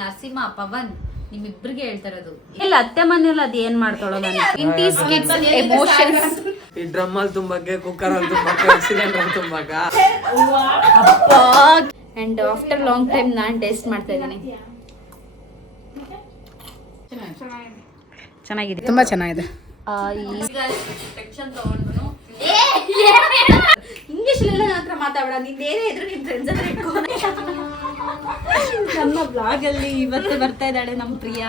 ನರಸಿಂಹ ಪವನ್ ನಿಮ್ಮಿಬ್ರಿಗೆ ಹೇಳ್ತಾರದು ಇಲ್ಲ ಅತ್ತೆ ಮನೆಯಲ್ಲಿ ಅದ್ ಏನ್ ಮಾಡ್ತಾಳೋ ಎಮೋಷನ್ಸ್ ಈ ಡ್ರಮ್ ಅಲ್ಲಿ ತುಂಬಕ್ಕೆ ಕುಕ್ಕರ್ ಅಲ್ಲಿ ತುಂಬಕ್ಕೆ ಸಿಲಿಂಡರ್ ಅಲ್ಲಿ ತುಂಬಕ್ಕ ಅಂಡ್ ಆಫ್ಟರ್ ಲಾಂಗ್ ಟೈಮ್ ನಾನ್ ಟೇಸ್ಟ್ ಮಾಡ್ತಾ ಇದ್ದೀನಿ. ಚೆನ್ನಾಗಿದೆ, ತುಂಬಾ ಚೆನ್ನಾಗಿದೆ. ಇಂಗ್ಲಿಷ್ ಎಲ್ಲ ನನ್ನ ಹತ್ರ ಮಾತಾಡ, ನಿಂದೇನೇ ಇದ್ರು ನಿಮ್ ಫ್ರೆಂಡ್ಸ್ ಹತ್ರ ಇಟ್ಕೊ. ನಮ್ಮ ಬ್ಲಾಗ್ ಅಲ್ಲಿ ಇವತ್ತು ಬರ್ತಾ ಇದ್ದಾಳೆ ನಮ್ Priya.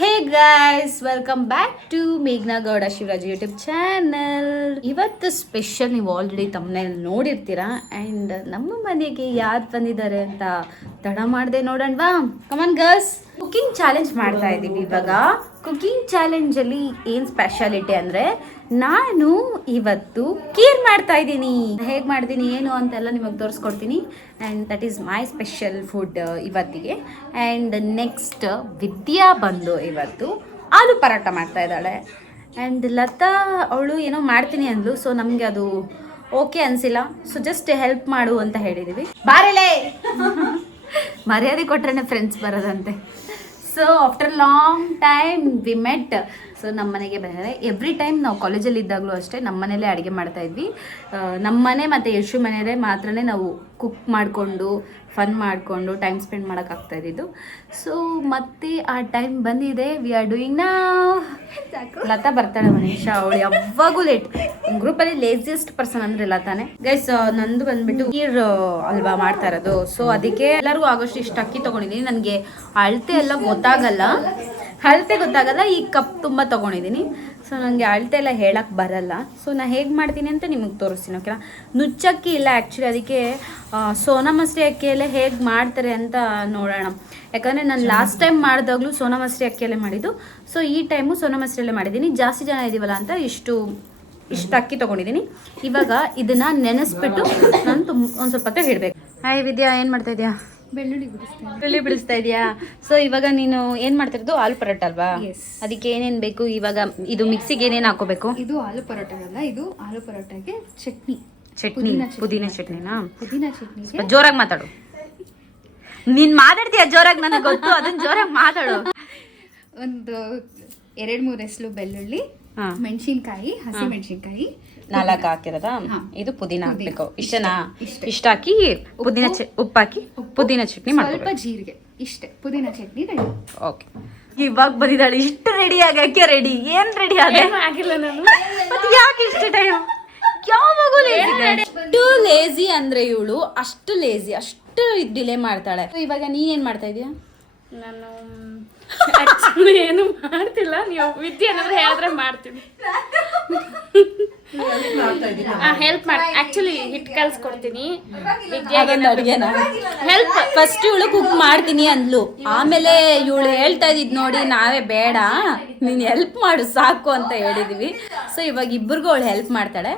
Hey guys, welcome back to ಮೇಘ್ನಾ ಗೌಡ ಶಿವರಾಜ್ ಯೂಟ್ಯೂಬ್ ಚಾನಲ್. ಇವತ್ತು ಸ್ಪೆಷಲ್, ನೀವು ಆಲ್ರೆಡಿ ತಮ್ಮನೇಲಿ ನೋಡಿರ್ತೀರಾ. ಆ್ಯಂಡ್ ನಮ್ಮ ಮನೆಗೆ ಯಾರು ಬಂದಿದ್ದಾರೆ ಅಂತ ತಡ ಮಾಡದೆ ನೋಡೋಣವಾ? ಕಮನ್ ಗರ್ಲ್ಸ್, ಕುಕಿಂಗ್ ಚಾಲೆಂಜ್ ಮಾಡ್ತಾ ಇದ್ದೀವಿ ಇವಾಗ. ಕುಕಿಂಗ್ ಚಾಲೆಂಜಲ್ಲಿ ಏನು ಸ್ಪೆಷಾಲಿಟಿ ಅಂದರೆ, ನಾನು ಇವತ್ತು ಕೀರ್ ಮಾಡ್ತಾ ಇದ್ದೀನಿ. ಹೇಗೆ ಮಾಡ್ತೀನಿ ಏನು ಅಂತೆಲ್ಲ ನಿಮಗೆ ತೋರಿಸ್ಕೊಡ್ತೀನಿ. And that is my special food ಇವತ್ತಿಗೆ. ಆ್ಯಂಡ್ ನೆಕ್ಸ್ಟ್ ವಿದ್ಯಾ ಬಂದು ಇವತ್ತು ಆಲೂ ಪರಾಟ ಮಾಡ್ತಾ ಇದ್ದಾಳೆ. ಆ್ಯಂಡ್ ಲತಾ ಅವಳು ಏನೋ ಮಾಡ್ತೀನಿ ಅಂದ್ಲು, ಸೊ ನಮಗೆ ಅದು ಓಕೆ ಅನಿಸಿಲ್ಲ. ಸೊ ಜಸ್ಟ್ ಹೆಲ್ಪ್ ಮಾಡು ಅಂತ ಹೇಳಿದ್ದೀವಿ. ಬಾರಲೇ ಮರ್ಯಾದೆ ಕೊಟ್ರೆ ಫ್ರೆಂಡ್ಸ್ ಬರೋದಂತೆ. So after long time we met. So ನಮ್ಮ ಮನೆಗೆ ಬಂದರೆ ಎವ್ರಿ ಟೈಮ್ ನಾವು ಕಾಲೇಜಲ್ಲಿ ಇದ್ದಾಗಲೂ ಅಷ್ಟೇ ನಮ್ಮ ಮನೇಲೇ ಅಡುಗೆ ಮಾಡ್ತಾಯಿದ್ವಿ. ನಮ್ಮ ಮನೆ ಮತ್ತು ಯಶು ಮನೆಯಲ್ಲೇ ಮಾತ್ರನೇ ನಾವು ಕುಕ್ ಮಾಡಿಕೊಂಡು ಫನ್ ಮಾಡಿಕೊಂಡು ಟೈಮ್ ಸ್ಪೆಂಡ್ ಮಾಡೋಕ್ಕಾಗ್ತಾ ಇದ್ದಿದ್ದು. ಸೊ ಮತ್ತೆ ಆ ಟೈಮ್ ಬಂದಿದೆ. ವಿ ಆರ್ ಡೂಯಿಂಗ್ ನಾವ್. ಲತಾ ಬರ್ತಾಳೆ ಒಂದು ನಿಮಿಷ, ಅವಳು ಯಾವಾಗೂ ಲೇಟ್. ಗ್ರೂಪಲ್ಲಿ ಲೇಸಿಯೆಸ್ಟ್ ಪರ್ಸನ್ ಅಂದರೆ ಲತಾನೇ. ಗೈಸ್, ನಂದು ಬಂದ್ಬಿಟ್ಟು ನೀರು ಅಲ್ವಾ ಮಾಡ್ತಾ ಇರೋದು. ಸೊ ಅದಕ್ಕೆ ಎಲ್ಲರಿಗೂ ಆಗೋಷ್ಟು ಇಷ್ಟು ಅಕ್ಕಿ ತೊಗೊಂಡಿದ್ದೀನಿ. ನನಗೆ ಅಳತೆ ಎಲ್ಲ ಗೊತ್ತಾಗಲ್ಲ, ಈ ಕಪ್ ತುಂಬ ತೊಗೊಂಡಿದ್ದೀನಿ. ಸೊ ನನಗೆ ಅಳತೆ ಎಲ್ಲ ಹೇಳಕ್ಕೆ ಬರಲ್ಲ. ಸೊ ನಾನು ಹೇಗೆ ಮಾಡ್ತೀನಿ ಅಂತ ನಿಮಗೆ ತೋರಿಸ್ತೀನಿ, ಓಕೆನಾ? ನುಚ್ಚಕ್ಕಿ ಇಲ್ಲ ಆ್ಯಕ್ಚುಲಿ, ಅದಕ್ಕೆ ಸೋನಾ ಮಸೂರಿ ಅಕ್ಕಿಯಲ್ಲೇ ಹೇಗೆ ಮಾಡ್ತಾರೆ ಅಂತ ನೋಡೋಣ. ಯಾಕಂದರೆ ನಾನು ಲಾಸ್ಟ್ ಟೈಮ್ ಮಾಡಿದಾಗಲೂ ಸೋನಾ ಮಸೂರಿ ಅಕ್ಕಿಯಲ್ಲೇ ಮಾಡಿದ್ದು. ಸೊ ಈ ಟೈಮು ಸೋನಾ ಮಸೂರಿಯಲ್ಲೇ ಮಾಡಿದ್ದೀನಿ. ಜಾಸ್ತಿ ಜನ ಇದ್ದೀವಲ್ಲ ಅಂತ ಇಷ್ಟು ಅಕ್ಕಿ ತೊಗೊಂಡಿದ್ದೀನಿ. ಇವಾಗ ಇದನ್ನು ನೆನೆಸ್ಬಿಟ್ಟು ನಾನು ಒಂದು ಸ್ವಲ್ಪ ಹೊತ್ತು ಇಡಬೇಕು. ಹಾಯ್ ವಿದ್ಯಾ, ಏನು ಮಾಡ್ತಾ ಇದೆಯಾ? ಬೆಳ್ಳುಳ್ಳಿ ಬಿಡಿಸ್ತಾ ಇದೆಯಾ? ಸೊ ಇವಾಗ ನೀನು ಏನು ಮಾಡ್ತಿರೋದು? ಆಲೂ ಪರೋಟ ಅಲ್ವಾ? ಅದಕ್ಕೆ ಏನೇನು ಬೇಕು ಇವಾಗ? ಇದು ಮಿಕ್ಸಿಗೆ ಏನೇನು ಹಾಕೋಬೇಕು? ಇದು ಆಲೂ ಪರೋಟ ಅಲ್ಲ, ಇದು ಆಲೂ ಪರೋಟಗೆ ಚಟ್ನಿ. ಪುದೀನ ಚಟ್ನಿನಾ? ಪುದೀನ ಚಟ್ನಿ. ಜೋರಾಗಿ ಮಾತಾಡು. ನೀನ್ ಮಾತಾಡ್ತೀಯ ಜೋರಾಗಿ, ನನಗೆ ಗೊತ್ತು. ಅದನ್ನ ಜೋರಾಗಿ ಮಾತಾಡು. ಒಂದು 2-3 ಎಸ್ಲು ಬೆಳ್ಳುಳ್ಳಿ, ಮೆಣಸಿನ್ಕಾಯಿ, ಹಸಿ ಮೆಣಸಿನ್ಕಾಯಿ 4 ಹಾಕಿರೋದಾ? ಇದು ಪುದೀನ ಹಾಕ್ಬೇಕು. ಇಷ್ಟನಾ? ಇಷ್ಟ ಹಾಕಿ ಪುದೀನ ಉಪ್ಪು ಹಾಕಿ ಪುದೀನ ಚಟ್ನಿ ಮಾಡ್ಬೇಕು. ಸ್ವಲ್ಪ ಜೀರಿಗೆ, ಇಷ್ಟೇ. ಪುದೀನ ಚಟ್ನಿ ರೆಡಿ. ಓಕೆ, ಇವಾಗ ಬಂದಿದ್ದಾಳೆ. ಇಷ್ಟು ರೆಡಿ ಆಗಕ್ಕೆ ರೆಡಿ ಏನ್ ರೆಡಿ ಆಗಿಲ್ಲ ನಾನು. ಮತ್ತೆ ಯಾಕೆ ಇಷ್ಟು ಟೈಮ್? ಯಾವಾಗೂ ಲೇಜಿ ಅಂದ್ರೆ ಇವಳು ಅಷ್ಟು ಲೇಜಿ, ಅಷ್ಟು ಡಿಲೇ ಮಾಡ್ತಾಳೆ. ಇವಾಗ ನೀನೇನ್ ಮಾಡ್ತಾ ಇದೀಯಾ? ನಾನು ಏನು ಮಾಡ್ತಿಲ್ಲ. ನೀವು ವಿದ್ಯೆ ಏನಾದ್ರು ಹೇಳಿದ್ರೆ ಮಾಡ್ತೀನಿ. ಹೆಲ್ಪ್ ಮಾಡಿ. ಆಕ್ಚುಲಿ ಹಿಟ್ ಕಲ್ಸ್ಕೊಡ್ತೀನಿ. ಹೆಲ್ಪ್ ಫಸ್ಟ್ ಇವಳು ಕುಕ್ ಮಾಡ್ತೀನಿ ಅಂದ್ಲು, ಆಮೇಲೆ ಇವಳು ಹೇಳ್ತಾ ಇದ್ದಿದ್ ನೋಡಿ ನಾವೇ ಬೇಡ ನೀನ್ ಹೆಲ್ಪ್ ಮಾಡು ಸಾಕು ಅಂತ ಹೇಳಿದೀವಿ. ಸೊ ಇವಾಗ ಇಬ್ಬರಿಗೂ ಅವಳು ಹೆಲ್ಪ್ ಮಾಡ್ತಾಳೆ.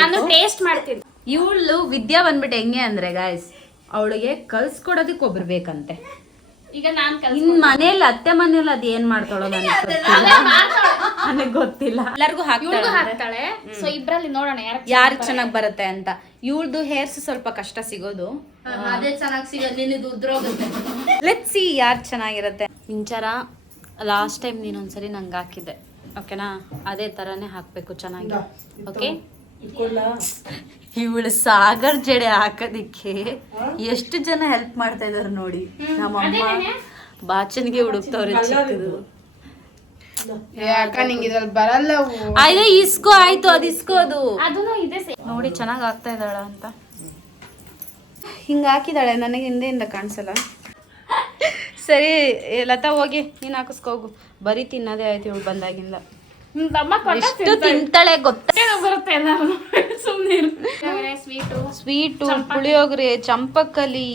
ನಾನು ಟೇಸ್ಟ್ ಮಾಡ್ತೀನಿ. ಇವಳು ವಿದ್ಯಾ ಬಂದ್ಬಿಟ್ಟು ಹೆಂಗೆ ಅಂದ್ರೆ ಗಾಯ್ಸ್, ಅವಳಿಗೆ ಕಲ್ಸ್ಕೊಡೋದಕ್ಕೆ ಒಬ್ರು ಬೇಕಂತೆ. ಈಗ ನಾನು ಇನ್ ಮನೇಲಿ ಅತ್ತೆ ಮನೇಲಿ ಅದ್ ಏನ್ ಮಾಡ್ತಾಳೋ ನನಗೆ ಗೊತ್ತಿಲ್ಲ. ಎಲ್ಲರಿಗೂ ಹಾಕ್ತಾಳೆ. ಸೊ ಇಬ್ರಲ್ಲಿ ನೋಡೋಣ ಯಾರು ಚೆನ್ನಾಗಿ ಬರುತ್ತೆ ಅಂತ. ಇವಳ್ದು ಹೇರ್ಸ್ ಸ್ವಲ್ಪ ಕಷ್ಟ ಸಿಗೋದು, ಅದೇ ಚೆನ್ನಾಗಿ ಸಿಗೋದು, ನಿನ್ನದು ಉದ್ರೋಗುತ್ತೆ. ಲೆಟ್ಸ್ ಸಿ ಯಾರು ಚೆನ್ನಾಗಿರುತ್ತೆ. ಇಂಚರ ಲಾಸ್ಟ್ ಟೈಮ್ ನೀನೊಂದ್ಸರಿ ನಂಗೆ ಹಾಕಿದ್ದೆ, ಓಕೆನಾ? ಅದೇ ತರಾನೇ ಹಾಕ್ಬೇಕು ಚೆನ್ನಾಗಿ, ಓಕೆ? ಇವಳು ಸಾಗರ್ ಜಡೆ ಹಾಕೋದಿಕ್ಕೆ ಎಷ್ಟು ಜನ ಹೆಲ್ಪ್ ಮಾಡ್ತಾ ಇದಾರೆ ನೋಡಿ. ನಮ್ಮಮ್ಮ ಬಾಚನ್ಗೆ ಹುಡುಕ್ತವ್ರೆ ಚಿಕ್ಕದು. ಅಯ್ಯೋ ಇಸ್ಕೋ, ಆಯ್ತು ಅದು ಇಸ್ಕೋದು. ನೋಡಿ ಚೆನ್ನಾಗಿ ಆಗ್ತಾ ಇದ್ದಾಳ ಅಂತ ಹಿಂಗ ಹಾಕಿದಾಳೆ. ನನಗೆ ಹಿಂದೆಯಿಂದ ಕಾಣಿಸಲ್ಲ. ಸರಿ ಲತಾ, ಹೋಗಿ ನೀನ್ ಹಾಕಿಸ್ಕೋಗು. ಬರೀ ತಿನ್ನೋದೇ ಆಯ್ತು ಇವಳು ಬಂದಾಗಿಂದ. ಎಷ್ಟು ತಿಂತಾಳೆ ಗೊತ್ತಾ? ಸ್ವೀಟು, ಪುಳಿಯೋಗರೆ, ಚಂಪಕ್ಕಲಿ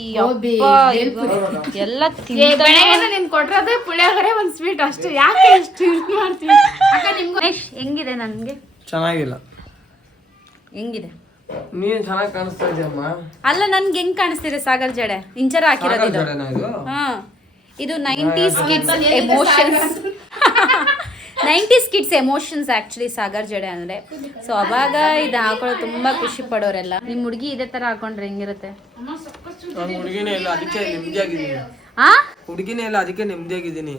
ಎಲ್ಲ ಕೊಟ್ರದೇ ಪುಳಿಯೋಗರೆ, ಒಂದ್ ಸ್ವೀಟ್ ಅಷ್ಟು. ಯಾಕೆ ಎಷ್ಟು ಯೂಸ್ ಮಾಡ್ತೀನಿ? ಹೆಂಗಿದೆ? ನನ್ಗೆ ಚೆನ್ನಾಗಿಲ್ಲ. ಹೆಂಗಿದೆ? ನೀನ್ ಚೆನ್ನಾಗಿ ಕಾಣಿಸ್ತಾ ಇದೆಯಮ್ಮ. ಅಲ್ಲ, ನನ್ಗೆ ಹೆಂಗ್ ಕಾಣಿಸ್ತಿದೆ? ಸಾಗರ್ ಜಡೆ ಇಂಚರ ಹಾಕಿರೋದು ಇದು. ಹಾ, ಇದು 90s kids emotions. 90s kids emotions actually Sagar ಜಡೆ ಅಂದರೆ. ಸೊ ಅವಾಗ ಇದು ಹಾಕೊಳ್ಳೋದು ತುಂಬ ಖುಷಿ ಪಡೋರೆಲ್ಲ. ನಿಮ್ಮ ಹುಡುಗಿ ಇದೇ ಥರ ಹಾಕೊಂಡ್ರೆ ಹೆಂಗಿರುತ್ತೆ? ಹುಡುಗಿನೇ ಇಲ್ಲ ಅದಕ್ಕೆ ನೆಮ್ಮದಿಯಾಗಿದ್ದೀನಿ. ಆ ಹುಡುಗಿನೇ ಇಲ್ಲ ಅದಕ್ಕೆ ನೆಮ್ಮದಿಯಾಗಿದ್ದೀನಿ.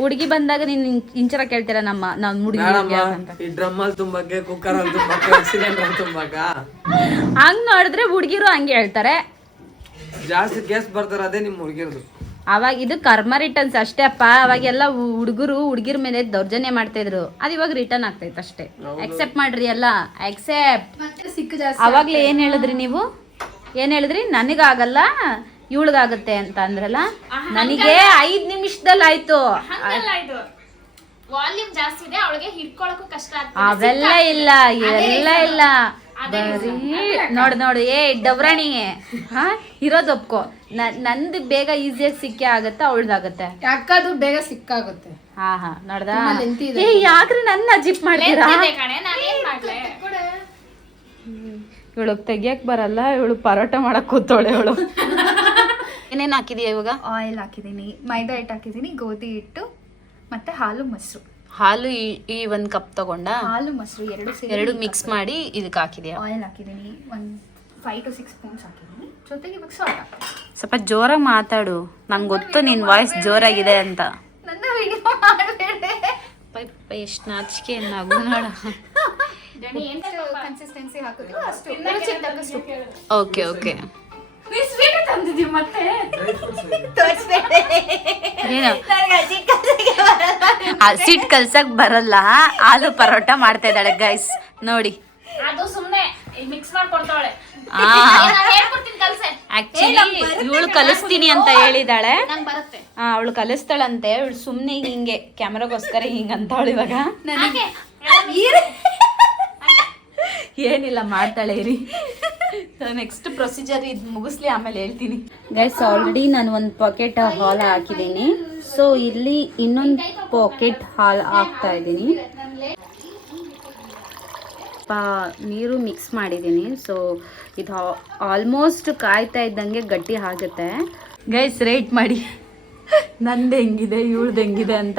ಹುಡುಗಿ ಬಂದಾಗ ನೀನು ಇಂಚರ ಕೇಳ್ತೀರಾ ನಮ್ಮ ಹುಡುಗಿ ಅಂತ. ಈ ಡ್ರಮ್ ಅಲ್ಲಿ ತುಂಬಕ್ಕೆ, ಕುಕ್ಕರ್ ಅಲ್ಲಿ ತುಂಬಕ್ಕೆ, ಸಿಲಿಂಡರ್ ಅಲ್ಲಿ ತುಂಬಕ್ಕ. ಹಂಗ್ ನೋಡಿದ್ರೆ ಹುಡುಗಿರು ಹಂಗೆ ಹೇಳ್ತಾರೆ. ಜಾಸ್ತಿ ಕೇಸ್ ಬರ್ತಾರೆ, ಅದೇ ನಿಮ್ ಹುಡುಗಿರ್ದು. ಅವಾಗ ಇದು ಕರ್ಮ ರಿಟರ್ನ್ಸ್ ಅಷ್ಟೇ ಅಪ್ಪ. ಅವಾಗೆಲ್ಲ ಹುಡುಗಿರ ಮೇಲೆ ದೌರ್ಜನ್ಯ ಮಾಡ್ತಾ ಇದ್ರು. ಅದು ಇವಾಗ ರಿಟರ್ನ್ ಆಗ್ತೈತೆ ಅಷ್ಟೇ. ಅಕ್ಸೆಪ್ಟ್ ಮಾಡ್ರಿ ಎಲ್ಲ, ಅಕ್ಸೆಪ್ಟ್. ಅವಾಗ್ಲೇ ಏನ್ ಹೇಳಿದ್ರಿ ನೀವು? ಏನ್ ಹೇಳಿದ್ರಿ? ನನಗಾಗಲ್ಲ ಇವಳಿಗಾಗತ್ತೆ ಅಂತ ಅಂದ್ರಲ್ಲ. ನನಗೆ 5 ನಿಮಿಷದಲ್ಲಿ ಆಯ್ತು. ವಾಲ್ಯೂಮ್ ಜಾಸ್ತಿ ಇದೆ, ಅವಳಿಗೆ ಹಿಡ್ಕೊಳಕ್ಕೂ ಕಷ್ಟ ಆಗ್ತದೆ. ಅವೆಲ್ಲ ಇಲ್ಲ, ಎಲ್ಲ ಇಲ್ಲ. ಬರೀ ನೋಡಿ ಏ ಡಬ್ರಾಣಿ ಇರೋದು ಒಪ್ಕೋ. ನಂದು ಬೇಗ ಈಸಿಯಾಗಿ ಸಿಕ್ಕೇ ಆಗತ್ತೆ, ಅವಳ್ದಾಗತ್ತೆ. ಯಾಕದು ಬೇಗ ಸಿಕ್ಕಾಗುತ್ತೆ. ಹಾ ನೋಡ್ದ? ಏ ಯಾಕ್ರಿ ನನ್ನ ಅಜಿಪ್ ಮಾಡ್ತೀರಾ? ಇವಳಿಗೆ ತೆಗಿಯಕ್ ಬರಲ್ಲ, ಇವಳು ಪರೋಟ ಮಾಡಕ್ ಕೂತೋಳೆ. ಇವಳು ಏನೇನ್ ಹಾಕಿದೀಯ ಇವಾಗ? ಆಯಿಲ್ ಹಾಕಿದೀನಿ, ಮೈದಾ ಹಿಟ್ಟು ಹಾಕಿದೀನಿ, ಗೋಧಿ ಹಿಟ್ಟು ಮತ್ತೆ ಹಾಲು ಮೊಸರು. ಹಾಲು ಈ 1 ಕಪ್ ತಗೊಂಡ? ಹಾಲು ಮೊಸರು ಎರಡು ಮಿಕ್ಸ್ ಮಾಡಿ ಇದಕ್ಕೆ ಹಾಕಿದ್ಯಾ? ಆಯಿಲ್ ಹಾಕಿದೀನಿ, 5 to 6 ಸ್ಪೂನ್ಸ್ ಹಾಕಿದೀನಿ. ಜೊತೆಗೆ ಇವಾಗ ಸಾಲ್ಟ್ ಹಾಕ್ತೀನಿ. ಸ್ವಲ್ಪ ಜೋರಾಗಿ ಮಾತಾಡು, ನಂಗೆ ಗೊತ್ತು ನಿನ್ ವಾಯ್ಸ್ ಜೋರಾಗಿದೆ ಅಂತ. ನನ್ನ ವಿಡಿಯೋ ಮಾಡಬೇಡ. ಎಷ್ಟು ನಾಚಿಕೆ ನಗು ನೋಡ. ಕನ್ಸಿಸ್ಟೆನ್ಸಿ ಹಾಕಿದ್ರು ಅಷ್ಟು. ಓಕೆ ಮತ್ತೆ ಏನು ಸಿಟ್ ಕಲ್ಸಕ್ ಬರಲ್ಲ, ಆಲೂ ಪರೋಟ ಮಾಡ್ತಾ ಇದ್ದಾಳೆ ಗೈಸ್ ನೋಡಿ. ಅದು ಸುಮ್ನೆ ಮಿಕ್ಸ್ ಮಾಡ್ಕೊಡ್ತಾಳೆ. ಆಕ್ಚುಲಿ ಇವಳು ಕಲಿಸ್ತೀನಿ ಅಂತ ಹೇಳಿದಾಳೆ. ನಂಗೆ ಬರುತ್ತೆ. ಅವಳು ಕಲಿಸ್ತಾಳಂತೆ. ಇವಳು ಸುಮ್ನೆ ಹಿಂಗೆ ಕ್ಯಾಮ್ರಾಗೋಸ್ಕರ ಹಿಂಗಂತವಳು. ಇವಾಗ ಏನಿಲ್ಲ, ಮಾಡ್ತಾಳೆ ಇರಿ. ನೆಕ್ಸ್ಟ್ ಪ್ರೊಸೀಜರ್ ಇದು ಮುಗಿಸ್ಲಿ, ಆಮೇಲೆ ಹೇಳ್ತೀನಿ. ಗೈಸ್ ಆಲ್ರೆಡಿ ನಾನು 1 ಪಾಕೆಟ್ ಹಾಲು ಹಾಕಿದ್ದೀನಿ. ಸೊ ಇಲ್ಲಿ ಇನ್ನೊಂದು ಪಾಕೆಟ್ ಹಾಲು ಹಾಕ್ತಾ ಇದ್ದೀನಿ. ನೀರು ಮಿಕ್ಸ್ ಮಾಡಿದ್ದೀನಿ. ಸೊ ಇದು ಆಲ್ಮೋಸ್ಟ್ ಕಾಯ್ತಾ ಇದ್ದಂಗೆ ಗಟ್ಟಿ ಆಗುತ್ತೆ. ಗೈಸ್ ರೇಟ್ ಮಾಡಿ, ನಂದು ಹೆಂಗಿದೆ ಇವಳ್ದು ಹೆಂಗಿದೆ ಅಂತ.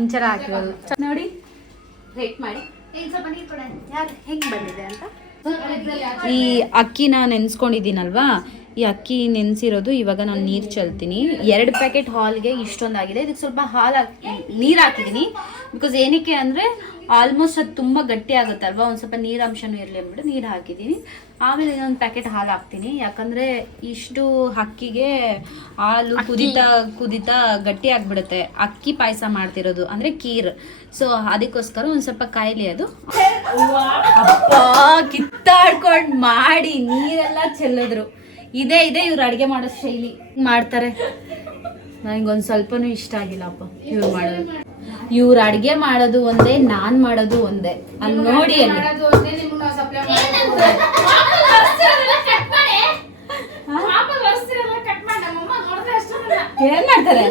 ಇಂಚರ ಹಾಕಿರೋದು ನೋಡಿ, ರೇಟ್ ಮಾಡಿ ಹೆಂಗ್ ಬಂದಿದೆ ಅಂತ. ಈ ಅಕ್ಕಿನ ನೆನ್ಸ್ಕೊಂಡಿದ್ದೀನಲ್ವಾ, ಈ ಅಕ್ಕಿ ನೆನೆಸಿರೋದು ಇವಾಗ ನಾನು ನೀರು ಚೆಲ್ತೀನಿ. 2 ಪ್ಯಾಕೆಟ್ ಹಾಲ್ಗೆ ಇಷ್ಟೊಂದಾಗಿದೆ. ಇದಕ್ಕೆ ಸ್ವಲ್ಪ ನೀರು ಹಾಕಿದ್ದೀನಿ. ಬಿಕಾಸ್ ಏನಕ್ಕೆ ಅಂದರೆ ಆಲ್ಮೋಸ್ಟ್ ಅದು ತುಂಬ ಗಟ್ಟಿ ಆಗುತ್ತೆ ಅಲ್ವಾ, ಒಂದು ಸ್ವಲ್ಪ ನೀರಂಶನೂ ಇರಲಿ ಅಂದ್ಬಿಟ್ಟು ನೀರು ಹಾಕಿದ್ದೀನಿ. ಆಮೇಲೆ ಇನ್ನೊಂದು ಪ್ಯಾಕೆಟ್ ಹಾಲು ಹಾಕ್ತೀನಿ. ಯಾಕಂದರೆ ಇಷ್ಟು ಅಕ್ಕಿಗೆ ಹಾಲು ಕುದಿತಾ ಗಟ್ಟಿ ಆಗಿಬಿಡುತ್ತೆ. ಅಕ್ಕಿ ಪಾಯಸ ಮಾಡ್ತಿರೋದು ಅಂದರೆ ಕೀರ್. ಸೊ ಅದಕ್ಕೋಸ್ಕರ ಒಂದು ಸ್ವಲ್ಪ ಕಾಯಿಲೆ ಅದು. ಅಪ್ಪ ಕಿತ್ತಾಡ್ಕೊಂಡು ಮಾಡಿ ನೀರೆಲ್ಲ ಚೆಲ್ಲಿದ್ರು. ಇದೇ ಇವ್ರು ಅಡುಗೆ ಮಾಡೋ ಶೈಲಿ ಮಾಡ್ತಾರೆ. ನನಗೊಂದು ಸ್ವಲ್ಪನೂ ಇಷ್ಟ ಆಗಿಲ್ಲಪ್ಪ ಇವ್ರು ಮಾಡೋದು. ಇವ್ರು ಅಡುಗೆ ಮಾಡೋದು ಒಂದೇ, ನಾನು ಮಾಡೋದು ಒಂದೇ. ಅಲ್ಲಿ ನೋಡಿ, ಅಲ್ಲಿ ಏನ್ ಮಾಡ್ತಾರೆ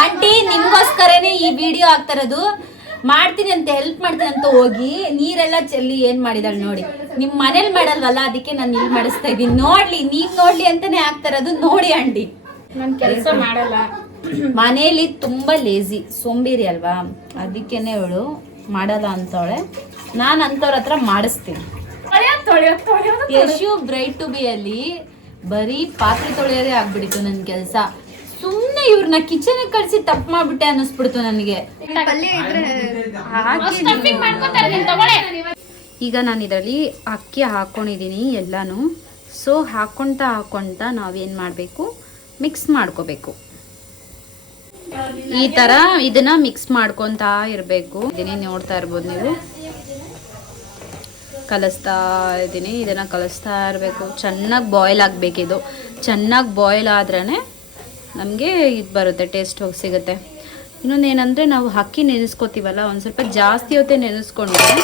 ಆಂಟಿ? ನಿಮ್ಗೋಸ್ಕರನೇ ಈ ವಿಡಿಯೋ ಆಗ್ತಾರದು. ಮಾಡ್ತೀನಿ ಅಂತ ಹೆಲ್ಪ್ ಮಾಡ್ತೀನಿ ಅಂತ ಹೋಗಿ ನೀರೆಲ್ಲ ಚೆಲ್ಲಿ ಏನ್ ಮಾಡಿದಾಳೆ ನೋಡಿ. ನಿಮ್ ಮನೇಲಿ ಮಾಡಲ್ವಲ್ಲ, ಅದಕ್ಕೆ ನಾನು ಇಲ್ಲಿ ಮಾಡಿಸ್ತಾ ಇದ್ದೀನಿ. ನೀವ್ ನೋಡ್ಲಿ ಅಂತಾನೆ ಆಗ್ತಾರದು. ನೋಡಿ ಆಂಟಿ, ನಾನು ಕೆಲಸ ಮಾಡಲ್ಲ ಮನೇಲಿ ತುಂಬಾ ಲೇಜಿ ಸೋಂಬೇರಿ ಅಲ್ವಾ, ಅದಕ್ಕೇನೆ ಇವಳು ಮಾಡಲ್ಲ ಅಂತವಳೆ. ನಾನು ಅಂತವ್ರ ಹತ್ರ ಮಾಡಿಸ್ತೀನಿ. ಯಶು ಬ್ರೈಟ್ ಟು ಬಿ ಅಲ್ಲಿ ಬರೀ ಪಾತ್ರೆ ತೊಳೆಯೋದೇ ಆಗ್ಬಿಡಿತು ನನ್ ಕೆಲ್ಸ. ಸುಮ್ನೆ ಇವ್ರನ್ನ ಕಿಚನ್ ಕಳ್ಸಿ ತಪ್ಪು ಮಾಡ್ಬಿಟ್ಟೆ ಅನ್ನಿಸ್ಬಿಡ್ತು ನನಗೆ. ಈಗ ನಾನು ಇದರಲ್ಲಿ ಅಕ್ಕಿ ಹಾಕೊಂಡಿದ್ದೀನಿ ಎಲ್ಲಾನು. ಸೊ ಹಾಕೊಂತ ನಾವೇನು ಮಾಡಬೇಕು, ಮಿಕ್ಸ್ ಮಾಡ್ಕೋಬೇಕು. ಈ ಥರ ಇದನ್ನ ಮಿಕ್ಸ್ ಮಾಡ್ಕೊತಾ ಇರಬೇಕು. ಇದನ್ನೇ ನೋಡ್ತಾ ಇರ್ಬೋದು ನೀವು, ಕಲಿಸ್ತಾ ಇದ್ದೀನಿ. ಇದನ್ನು ಕಲಿಸ್ತಾ ಇರಬೇಕು. ಚೆನ್ನಾಗಿ ಬಾಯ್ಲ್ ಆಗಬೇಕು. ಇದು ಚೆನ್ನಾಗಿ ಬಾಯ್ಲ್ ಆದ್ರೇ ನಮಗೆ ಇದು ಬರುತ್ತೆ, ಟೇಸ್ಟ್ ಹೋಗಿ ಸಿಗುತ್ತೆ. ಇನ್ನೊಂದು ಏನಂದರೆ, ನಾವು ಅಕ್ಕಿ ನೆನೆಸ್ಕೋತೀವಲ್ಲ, ಒಂದು ಸ್ವಲ್ಪ ಜಾಸ್ತಿ ಹೊತ್ತೇ ನೆನೆಸ್ಕೊಂಡ್ರೆ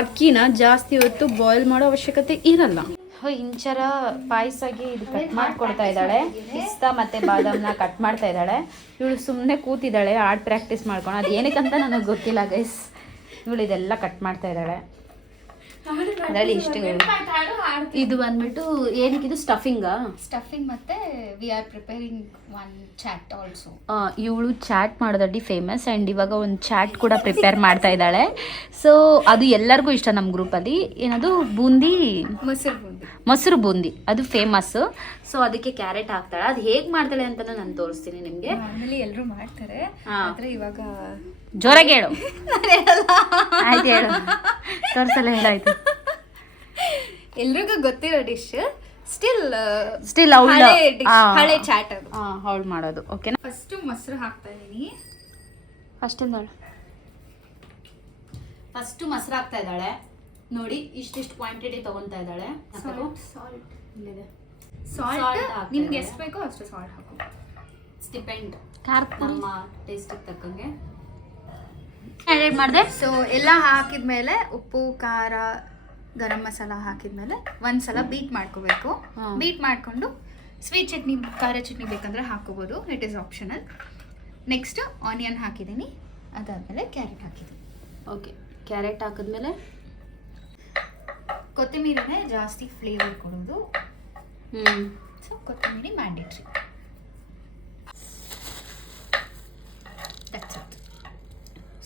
ಅಕ್ಕಿನ ಜಾಸ್ತಿ ಹೊತ್ತು ಬಾಯ್ಲ್ ಮಾಡೋ ಅವಶ್ಯಕತೆ ಇರಲ್ಲ. ಇಂಚರ ಪಾಯಸಗೆ ಇದು ಕಟ್ ಮಾಡಿಕೊಡ್ತಾ ಇದ್ದಾಳೆ. ಪಿಸ್ತಾ ಮತ್ತು ಬಾದಾಮನ್ನ ಕಟ್ ಮಾಡ್ತಾ ಇದ್ದಾಳೆ. ಇವಳು ಸುಮ್ಮನೆ ಕೂತಿದ್ದಾಳೆ ಆರ್ಟ್ ಪ್ರಾಕ್ಟೀಸ್ ಮಾಡ್ಕೊಂಡು. ಅದು ಏನಕ್ಕಂತ ನನಗೆ ಗೊತ್ತಿಲ್ಲ ಗೈಸ್. ಇವಳು ಇದೆಲ್ಲ ಕಟ್ ಮಾಡ್ತಾ ಇದ್ದಾಳೆ. ಅದರಲ್ಲಿ ಇಷ್ಟು ಇದು ಬಂದ್ಬಿಟ್ಟು ಏನಕ್ಕಿದು ಸ್ಟಫಿಂಗಾ? ಸ್ಟಫಿಂಗ್ ಮತ್ತೆ we are preparing one chaat also. ಇವಳು ಚಾಟ್ ಮಾಡೋದ್ರಲ್ಲಿ ಫೇಮಸ್ ಆ್ಯಂಡ್ ಇವಾಗ ಒಂದು ಚಾಟ್ ಕೂಡ ಪ್ರಿಪೇರ್ ಮಾಡ್ತಾ ಇದ್ದಾಳೆ. ಸೊ ಅದು ಎಲ್ಲರಿಗೂ ಇಷ್ಟ ನಮ್ಮ ಗ್ರೂಪಲ್ಲಿ. ಏನದು ಬೂಂದಿ, ಮೊಸರು ಬೂಂದಿ, ಅದು ಫೇಮಸ್ಸು. ಸೊ ಅದಕ್ಕೆ ಕ್ಯಾರೆಟ್ ಹಾಕ್ತಾಳೆ. ಅದು ಹೇಗೆ ಮಾಡ್ತಾಳೆ ಅಂತಲೂ ನಾನು ತೋರಿಸ್ತೀನಿ ನಿಮಗೆ. ಆಮೇಲೆ ಎಲ್ಲರೂ ಮಾಡ್ತಾರೆ, ಆದರೆ ಇವಾಗ ಜೋರಾಗಿ ಹೇಳು. ಆಯ್ತು ಹೇಳು, ತೋರಿಸಲ್ಲ ಹೇಳಾಯ್ತು. ಎಲ್ರಿಗೂ ಗೊತ್ತಿರೋ ಡಿಶ್, ಸ್ಟಿಲ್ ಅವಳು ಹಳೆ ಚಾಟ್ ಅದು ಅವಳು ಮಾಡೋದು. ಓಕೆನಾ? ಫಸ್ಟ್ ಮೊಸರು ಹಾಕ್ತಾ ಇದೀನಿ. ಫಸ್ಟ್ ಮೊಸರು ಹಾಕ್ತಾ ಇದ್ದಾಳೆ ನೋಡಿ. ಇಷ್ಟಿಷ್ಟು ಕ್ವಾಂಟಿಟಿ ತಗೊಂತಾ ಇದ್ದಾಳೆ. ಸಾಲ್ಟ್ ನಿಮ್ಗೆ ಎಷ್ಟು ಬೇಕೋ ಅಷ್ಟು ಸಾಲ್ಟ್ ಹಾಕು. ಡಿಪೆಂಡ್ ನಮ್ಮ ಟೇಸ್ಟಿಗೆ ತಕ್ಕಂಗೆ ಆ್ಯಡ್ ಮಾಡಿದೆ. ಸೊ ಎಲ್ಲ ಹಾಕಿದ್ಮೇಲೆ ಉಪ್ಪು, ಖಾರ, ಗರಂ ಮಸಾಲ ಹಾಕಿದ್ಮೇಲೆ ಒಂದ್ಸಲ ಬೀಟ್ ಮಾಡ್ಕೋಬೇಕು. ಬೀಟ್ ಮಾಡಿಕೊಂಡು ಸ್ವೀಟ್ ಚಟ್ನಿ, ಖಾರ ಚಟ್ನಿ ಬೇಕಂದ್ರೆ ಹಾಕೋಬೋದು, it is optional. Next onion ಹಾಕಿದ್ದೀನಿ, ಅದಾದಮೇಲೆ ಕ್ಯಾರೆಟ್ ಹಾಕಿದ್ದೀನಿ. ಓಕೆ, ಕ್ಯಾರೆಟ್ ಹಾಕಿದ್ಮೇಲೆ ಕೊತ್ತಂಬರಿನೇ ಜಾಸ್ತಿ ಫ್ಲೇವರ್ ಕೊಡೋದು. ಸೊ ಕೊತ್ತಂಬರಿ ಮ್ಯಾಂಡೇಟ್ರಿ.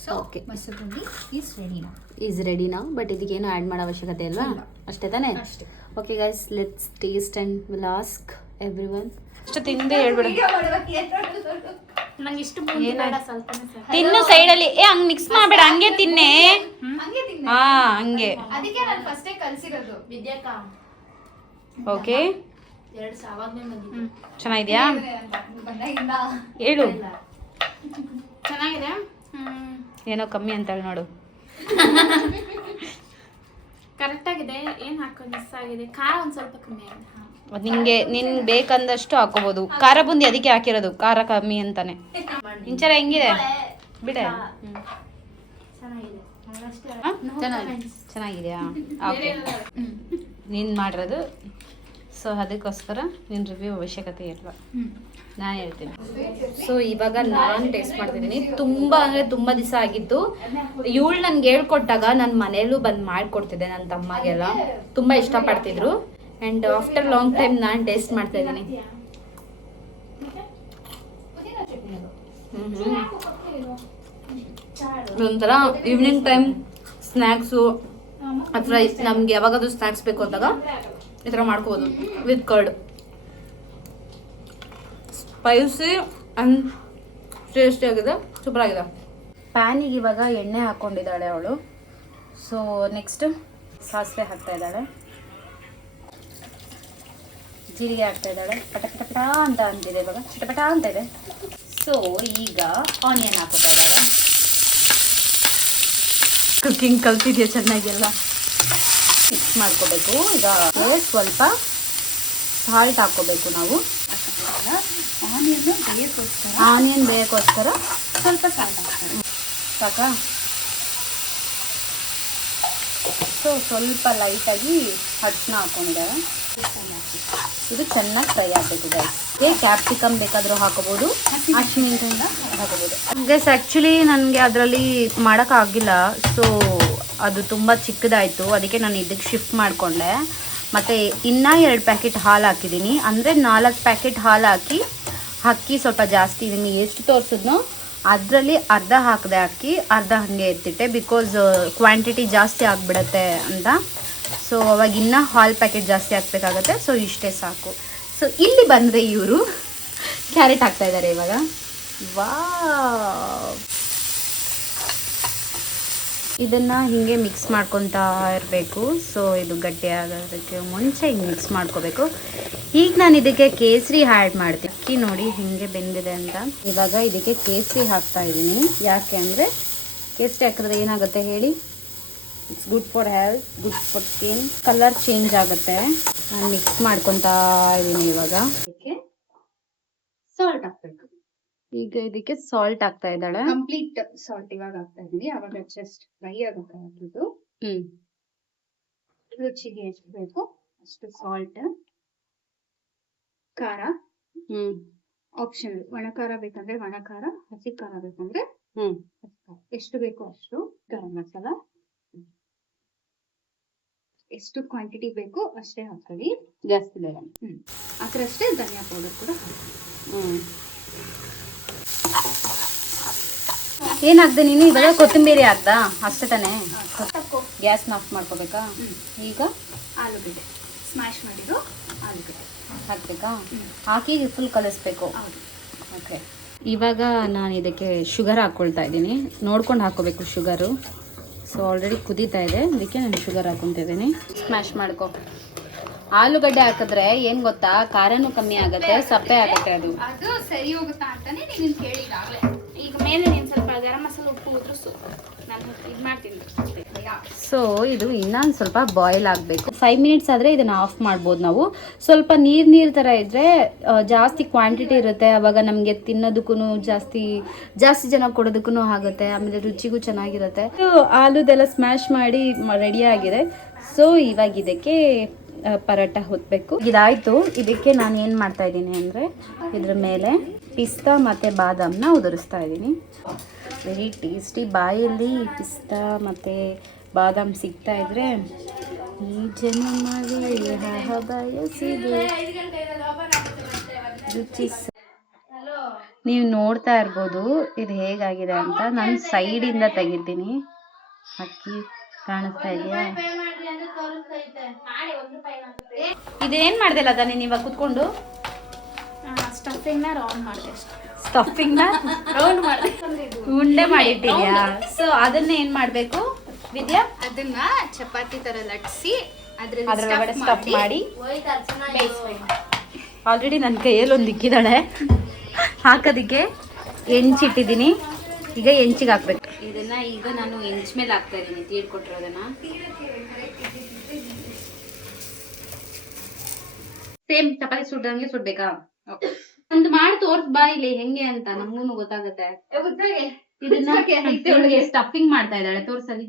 ಸೊ ಓಕೆ, ಮೊಸರು ಬೂಂದಿ ಈಸ್ ರೆಡಿ ನಾವು. ಬಟ್ ಇದಕ್ಕೇನು ಆ್ಯಡ್ ಮಾಡೋ ಅವಶ್ಯಕತೆ ಅಲ್ವಾ? ಅಷ್ಟೇ ತಾನೇ? ಅಷ್ಟೇ. Okay guys, let's taste and will ask every one. ಅಷ್ಟು ತಿಂದು ಹೇಳ್ಬಿಡು. ನಂಗೆ ಇಷ್ಟು ಬೂಂದಿ ಬೇಡ, ಸ್ವಲ್ಪನೇ ಸಾಕು. ತಿನ್ನು ಸೈಡಲ್ಲಿ. ಹಂಗೆ ಮಿಕ್ಸ್ ಮಾಡಬೇಡ, ಹಂಗೆ ತಿನ್ನೆ. ಹಂಗೆ. ಅದಕ್ಕೆ ನಾನು ಫಸ್ಟೇ ಕಲಿಸಿರೋದು ವಿದ್ಯಾಕ. ಓಕೆ, 2 ಸಾವಾಗ್ಲೇ ಬಂದಿದ್ದು. ಚೆನ್ನಾಗಿದ್ಯಾ? ಬಂದಾಗಿಂದ ಹೇಳು. ಚೆನ್ನಾಗಿದೆ. ಏನೋ ಕಮ್ಮಿ ಅಂತಾಳೆ ನೋಡು. ಕರೆಕ್ಟ್ ಆಗಿದೆ. ಏನ್ ಹಾಕೊಂಡು ಮಿಸ್ ಆಗಿದೆ, ಖಾರ ಒಂದ್ ಸ್ವಲ್ಪ ಕಮ್ಮಿ ಆಗಿದೆ. ನಿನ್ ಬೇಕಂದಷ್ಟು ಹಾಕೋಬಹುದು. ಖಾರ ಬುಂದಿ ಅದಕ್ಕೆ ಹಾಕಿರೋದು, ಖಾರ ಕಮ್ಮಿ ಅಂತಾನೆ. ಇಂಚರ ಹೆಂಗಿದೆ ಬಿಡೆ. ಚೆನ್ನಾಗಿದೆಯಾ? ಓಕೆ, ನೀನು ಮಾಡಿರೋದು. ಸೊ ಅದಕ್ಕೋಸ್ಕರ ನಿನ್ನ ರಿವ್ಯೂ ಅವಶ್ಯಕತೆ ಇಲ್ವಾ, ನಾನು ಹೇಳ್ತೀನಿ. ಸೊ ಇವಾಗ ನಾನು ಟೇಸ್ಟ್ ಮಾಡ್ತಿದ್ದೀನಿ. ತುಂಬ ಅಂದರೆ ತುಂಬ ದಿವಸ ಆಗಿತ್ತು. ಇವಳು ನನಗೆ ಹೇಳ್ಕೊಟ್ಟಾಗ ನನ್ನ ಮನೇಲೂ ಬಂದು ಮಾಡಿಕೊಡ್ತಿದ್ದೆ. ನನ್ನ ತಮ್ಮಗೆಲ್ಲ ತುಂಬ ಇಷ್ಟಪಡ್ತಿದ್ರು. ಆ್ಯಂಡ್ ಆಫ್ಟರ್ ಲಾಂಗ್ ಟೈಮ್ ನಾನು ಟೇಸ್ಟ್ ಮಾಡ್ತಾ ಇದ್ದೀನಿ. ಒಂಥರ ಈವ್ನಿಂಗ್ ಟೈಮ್ ಸ್ನ್ಯಾಕ್ಸು ಅಥವಾ ನಮ್ಗೆ ಯಾವಾಗಾದ್ರೂ ಸ್ನ್ಯಾಕ್ಸ್ ಬೇಕು ಅಂದಾಗ ಈ ಥರ ಮಾಡ್ಕೋಬೋದು with curd. Spicy and tasty ಆಗಿದೆ, ಸೂಪರ್ ಆಗಿದೆ. ಪ್ಯಾನಿಗೆ ಇವಾಗ ಎಣ್ಣೆ ಹಾಕ್ಕೊಂಡಿದ್ದಾಳೆ ಅವಳು. ಸೊ ನೆಕ್ಸ್ಟ್ ಸಾಸಿವೆ ಹಾಕ್ತಾ ಇದ್ದಾಳೆ, ಜೀರಿಗೆ ಹಾಕ್ತಾ ಇದ್ದಾಳೆ. ಪಟ ಅಂತ ಅಂತಿದೆ ಇವಾಗ, ಚಟಪಟ ಅಂತ ಇದೆ. ಸೊ ಈಗ ಆನಿಯನ್ ಹಾಕೋತಾ ಇದ್ದಾಳೆ. ಕುಕ್ಕಿಂಗ್ ಕಲ್ತಿದ್ಯಾ ಚೆನ್ನಾಗೆಲ್ಲ. ಮಿಕ್ಸ್ ಮಾಡ್ಕೋಬೇಕು. ಈಗ ಸ್ವಲ್ಪ ಸಾಲ್ಟ್ ಹಾಕ್ಕೋಬೇಕು ನಾವು. ಆನಿಯನ್ ಬೇಯಕ್ಕೋಸ್ಕರ ಸ್ವಲ್ಪ ಸಾಲ್ಟ್ ಹಾಕ್ತಾರೆ. ಸಾಕಾ? ಸೊ ಸ್ವಲ್ಪ ಲೈಟಾಗಿ ಅರಿಶಿನ ಹಾಕೊಂಡಿದ್ದಾರೆ. ಇದು ಚೆನ್ನಾಗಿ ಫ್ರೈ ಆಗಬೇಕು ಗೈಸ್. ಕ್ಯಾಪ್ಸಿಕಮ್ ಬೇಕಾದರೂ ಹಾಕೋಬೋದು, ಹಸಿಮೆಣಸಿನಕಾಯಿನ ಹಾಕೋಬೋದು. ಗೈಸ್ ಆ್ಯಕ್ಚುಲಿ ನನಗೆ ಅದರಲ್ಲಿ ಮಾಡೋಕ್ಕಾಗಿಲ್ಲ. ಸೊ ಅದು ತುಂಬ ಚಿಕ್ಕದಾಯಿತು, ಅದಕ್ಕೆ ನಾನು ಇದಕ್ಕೆ ಶಿಫ್ಟ್ ಮಾಡಿಕೊಂಡೆ. ಮತ್ತು ಇನ್ನೂ 2 ಪ್ಯಾಕೆಟ್ ಹಾಲು ಹಾಕಿದ್ದೀನಿ. ಅಂದರೆ 4 ಪ್ಯಾಕೆಟ್ ಹಾಲು ಹಾಕಿ ಅಕ್ಕಿ ಸ್ವಲ್ಪ ಜಾಸ್ತಿ ನಿಮಗೆ ಎಷ್ಟು ತೋರಿಸಿದ್ನೋ ಅದರಲ್ಲಿ ಅರ್ಧ ಹಾಕಿದೆ ಅಕ್ಕಿ, ಅರ್ಧ ಹಾಗೆ ಎತ್ತಿಟ್ಟೆ. ಬಿಕಾಸ್ ಕ್ವಾಂಟಿಟಿ ಜಾಸ್ತಿ ಆಗಿಬಿಡತ್ತೆ ಅಂತ. ಸೊ ಅವಾಗ ಇನ್ನೂ ಹಾಲು ಪ್ಯಾಕೆಟ್ ಜಾಸ್ತಿ ಹಾಕಬೇಕಾಗತ್ತೆ. ಸೊ ಇಷ್ಟೇ ಸಾಕು. ಸೊ ಇಲ್ಲಿ ಬಂದರೆ ಇವರು ಕ್ಯಾರೆಟ್ ಹಾಕ್ತಾಯಿದ್ದಾರೆ ಇವಾಗ. ವಾವ್, ಇದನ್ನು ಹೀಗೆ ಮಿಕ್ಸ್ ಮಾಡ್ಕೊತಾ ಇರಬೇಕು. ಸೊ ಇದು ಗಟ್ಟಿಯಾಗೋದಕ್ಕೆ ಮುಂಚೆ ಹಿಂಗೆ ಮಿಕ್ಸ್ ಮಾಡ್ಕೋಬೇಕು. ಈಗ ನಾನು ಇದಕ್ಕೆ ಕೇಸರಿ ಆ್ಯಡ್ ಮಾಡ್ತೀನಿ. ಅಕ್ಕಿ ನೋಡಿ ಹಿಂಗೆ ಬೆಂದಿದೆ ಅಂತ. ಇವಾಗ ಇದಕ್ಕೆ ಕೇಸರಿ ಹಾಕ್ತಾ ಇದ್ದೀನಿ. ಯಾಕೆ ಅಂದರೆ ಕೇಸರಿ ಹಾಕಿದ್ರೆ ಏನಾಗುತ್ತೆ ಹೇಳಿ? It's good for health, good for skin. Colour change ಆಗುತ್ತೆ. ನಾನು ಮಿಕ್ಸ್ ಮಾಡ್ಕೊತಾ ಇದ್ದೀನಿ. ಇವಾಗ ಇದಕ್ಕೆ ಸಾಲ್ಟ್ ಹಾಕಬೇಕು. ಈಗ ಇದಕ್ಕೆ ಸಾಲ್ಟ್ ಹಾಕ್ತಾ ಇದ್ದಾಳೆ. ಕಂಪ್ಲೀಟ್ ಸಾಲ್ಟ್ ಇವಾಗ ಹಾಕ್ತಾ ಇದೀವಿ. ಅವಾಗ ಜಸ್ಟ್ ಫ್ರೈ ಆಗುತ್ತೆ ಅದು. ರುಚಿಗೆ ಎಷ್ಟು ಬೇಕು ಅಷ್ಟು ಸಾಲ್ಟ್. ಖಾರ ಆಪ್ಷನಲ್. ಒಣ ಖಾರ ಬೇಕಂದ್ರೆ ಒಣ ಖಾರ, ಹಸಿ ಖಾರ ಬೇಕಂದ್ರೆ ಎಷ್ಟು ಬೇಕು ಅಷ್ಟು. ಗರಂ ಮಸಾಲ, ಎಷ್ಟು ಕ್ವಾಂಟಿಟಿ ಬೇಕು ಅಷ್ಟೇ ಹಾಕೊಳ್ಳಿ. ಜಾಸ್ತಿ ಬೇಡ. ಆ ಥರ ಅಷ್ಟೇ ಧನಿಯಾ ಪೌಡರ್ ಕೂಡ ಹಾಕಿ. ಏನಾಗ್ದೆ ನೀನು ಇವಾಗ ಕೊತ್ತಂಬರಿ ಹಾಕ್ದಾ ಅಷ್ಟೇ ತಾನೇ? ಗ್ಯಾಸ್ ಆಫ್ ಮಾಡ್ಕೋಬೇಕಾ? ಈಗ ಆಲೂಗಡ್ಡೆ ಸ್ಮ್ಯಾಶ್ ಮಾಡಿದ್ದು ಆಲೂಗಡ್ಡೆ ಹಾಕ್ಬೇಕಾ? ಹಾಕಿ ಫುಲ್ ಕಲಿಸ್ಬೇಕು. ಹೌದು. ಓಕೆ, ಇವಾಗ ನಾನು ಇದಕ್ಕೆ ಶುಗರ್ ಹಾಕ್ಕೊಳ್ತಾ ಇದ್ದೀನಿ. ನೋಡ್ಕೊಂಡು ಹಾಕ್ಕೋಬೇಕು ಶುಗರು. ಸೊ ಆಲ್ರೆಡಿ ಕುದೀತಾ ಇದೆ, ಅದಕ್ಕೆ ನಾನು ಶುಗರ್ ಹಾಕ್ಕೊತಿದ್ದೀನಿ. ಸ್ಮ್ಯಾಶ್ ಮಾಡ್ಕೊ. ಆಲೂಗಡ್ಡೆ ಹಾಕಿದ್ರೆ ಏನು ಗೊತ್ತಾ, ಖಾರನೂ ಕಮ್ಮಿ ಆಗುತ್ತೆ, ಸಪ್ಪೆ ಆಗುತ್ತೆ. ಅದು ಸರಿ ಹೋಗುತ್ತಾ ಅಂತಾನೆ ನೀನು ಕೇಳಿದಾಗಲೇ. ಈಗ ಮೇಲೆ ನೀನು ಸ್ವಲ್ಪ ಗರಂ ಮಸಾಲ ಉಪ್ಪು ಉದ್ರಿಸು, ನಾನು ಇದು ಮಾಡ್ತೀನಿ. ಸೊ ಇದು ಇನ್ನೊಂದು ಸ್ವಲ್ಪ ಬಾಯ್ಲ್ ಆಗಬೇಕು. 5 ಮಿನಿಟ್ಸ್ ಆದರೆ ಇದನ್ನು ಆಫ್ ಮಾಡ್ಬೋದು ನಾವು. ಸ್ವಲ್ಪ ನೀರು ಥರ ಇದ್ದರೆ ಜಾಸ್ತಿ ಕ್ವಾಂಟಿಟಿ ಇರುತ್ತೆ, ಆವಾಗ ನಮಗೆ ತಿನ್ನೋದಕ್ಕೂ ಜಾಸ್ತಿ ಜನ ಕೊಡೋದಕ್ಕೂ ಆಗುತ್ತೆ, ಆಮೇಲೆ ರುಚಿಗೂ ಚೆನ್ನಾಗಿರುತ್ತೆ. ಆಲೂದೆಲ್ಲ ಸ್ಮ್ಯಾಶ್ ಮಾಡಿ ರೆಡಿ ಆಗಿದೆ. ಸೊ ಇವಾಗ ಇದಕ್ಕೆ ಪರೋಟ ಹೊತ್ತಬೇಕು. ಇದಾಯಿತು. ಇದಕ್ಕೆ ನಾನು ಏನು ಮಾಡ್ತಾ ಇದ್ದೀನಿ ಅಂದರೆ ಇದ್ರ ಮೇಲೆ ಪಿಸ್ತಾ ಮತ್ತು ಬಾದಾಮನ್ನ ಉದುರಿಸ್ತಾ ಇದ್ದೀನಿ. Very tasty. ಬಾಯಲ್ಲಿ ಪಿಸ್ತಾ ಮತ್ತು ಬಾದಾಮ್ ಸಿಗ್ತಾ ಇದ್ರೆ ಈ ಜನ್ಮವೇ ಬಯಸಿದೆ ರುಚಿ. ನೀವು ನೋಡ್ತಾ ಇರ್ಬೋದು ಇದು ಹೇಗಾಗಿದೆ ಅಂತ. ನಾನು ಸೈಡಿಂದ ತೆಗಿತೀನಿ. ಅಕ್ಕಿ ಕಾಣಿಸ್ತಾ ಇದೆಯಾ? ಇದೇನು ಮಾಡ್ದಿಲ್ಲ ಅದ ನೀನು ಇವಾಗ ಕುತ್ಕೊಂಡು? ಸ್ಟಫಿಂಗ್ನ ರೌಂಡ್ ಮಾಡಿದೆ ಅಷ್ಟೇ. ಸ್ಟಫಿಂಗ್ನ ರೌಂಡ್ ಮಾಡಿದೆ, ಉಂಡೆ ಮಾಡಿಟ್ಟಿದ್ಯಾ? ಸೊ ಅದನ್ನ ಏನು ಮಾಡಬೇಕು ವಿದ್ಯಾ? ಅದನ್ನ ಚಪಾತಿ ತರ ಲಟ್ಸಿ ಅದರೊಳಗಡೆ ಸ್ಟಫ್ ಮಾಡಿ ಆಲ್ರೆಡಿ ನನ್ನ ಕೈಯಲ್ಲಿ ಒಂದು ಇಕ್ಕಿದ್ದಾಳೆ ಹಾಕೋದಕ್ಕೆ. ಹೆಂಚಿಟ್ಟಿದ್ದೀನಿ. ಈಗ ಹೆಂಚಿಗೆ ಹಾಕ್ಬೇಕು ಇದನ್ನ. ಈಗ ನಾನು ಹೆಂಚ್ ಮೇಲೆ ಹಾಕ್ತಾ ಇದ್ದೀನಿ ತೀಡ್ಕೊಟ್ಟಿರೋದನ್ನ. ಸೇಮ್ ಚಪಾತಿ ಸುಡ್ದಂಗೆ ಸುಡ್ಬೇಕಾ? ಒಂದು ಮಾಡಿ ತೋರ್ಸ್ ಬಾ ಇಲ್ಲಿ ಹೆಂಗೆ ಅಂತ, ನಮಗೂ ಗೊತ್ತಾಗುತ್ತೆ. ಇದನ್ನ ಸ್ಟಫಿಂಗ್ ಮಾಡ್ತಾ ಇದ್ದಾಳೆ, ತೋರ್ಸಲಿ.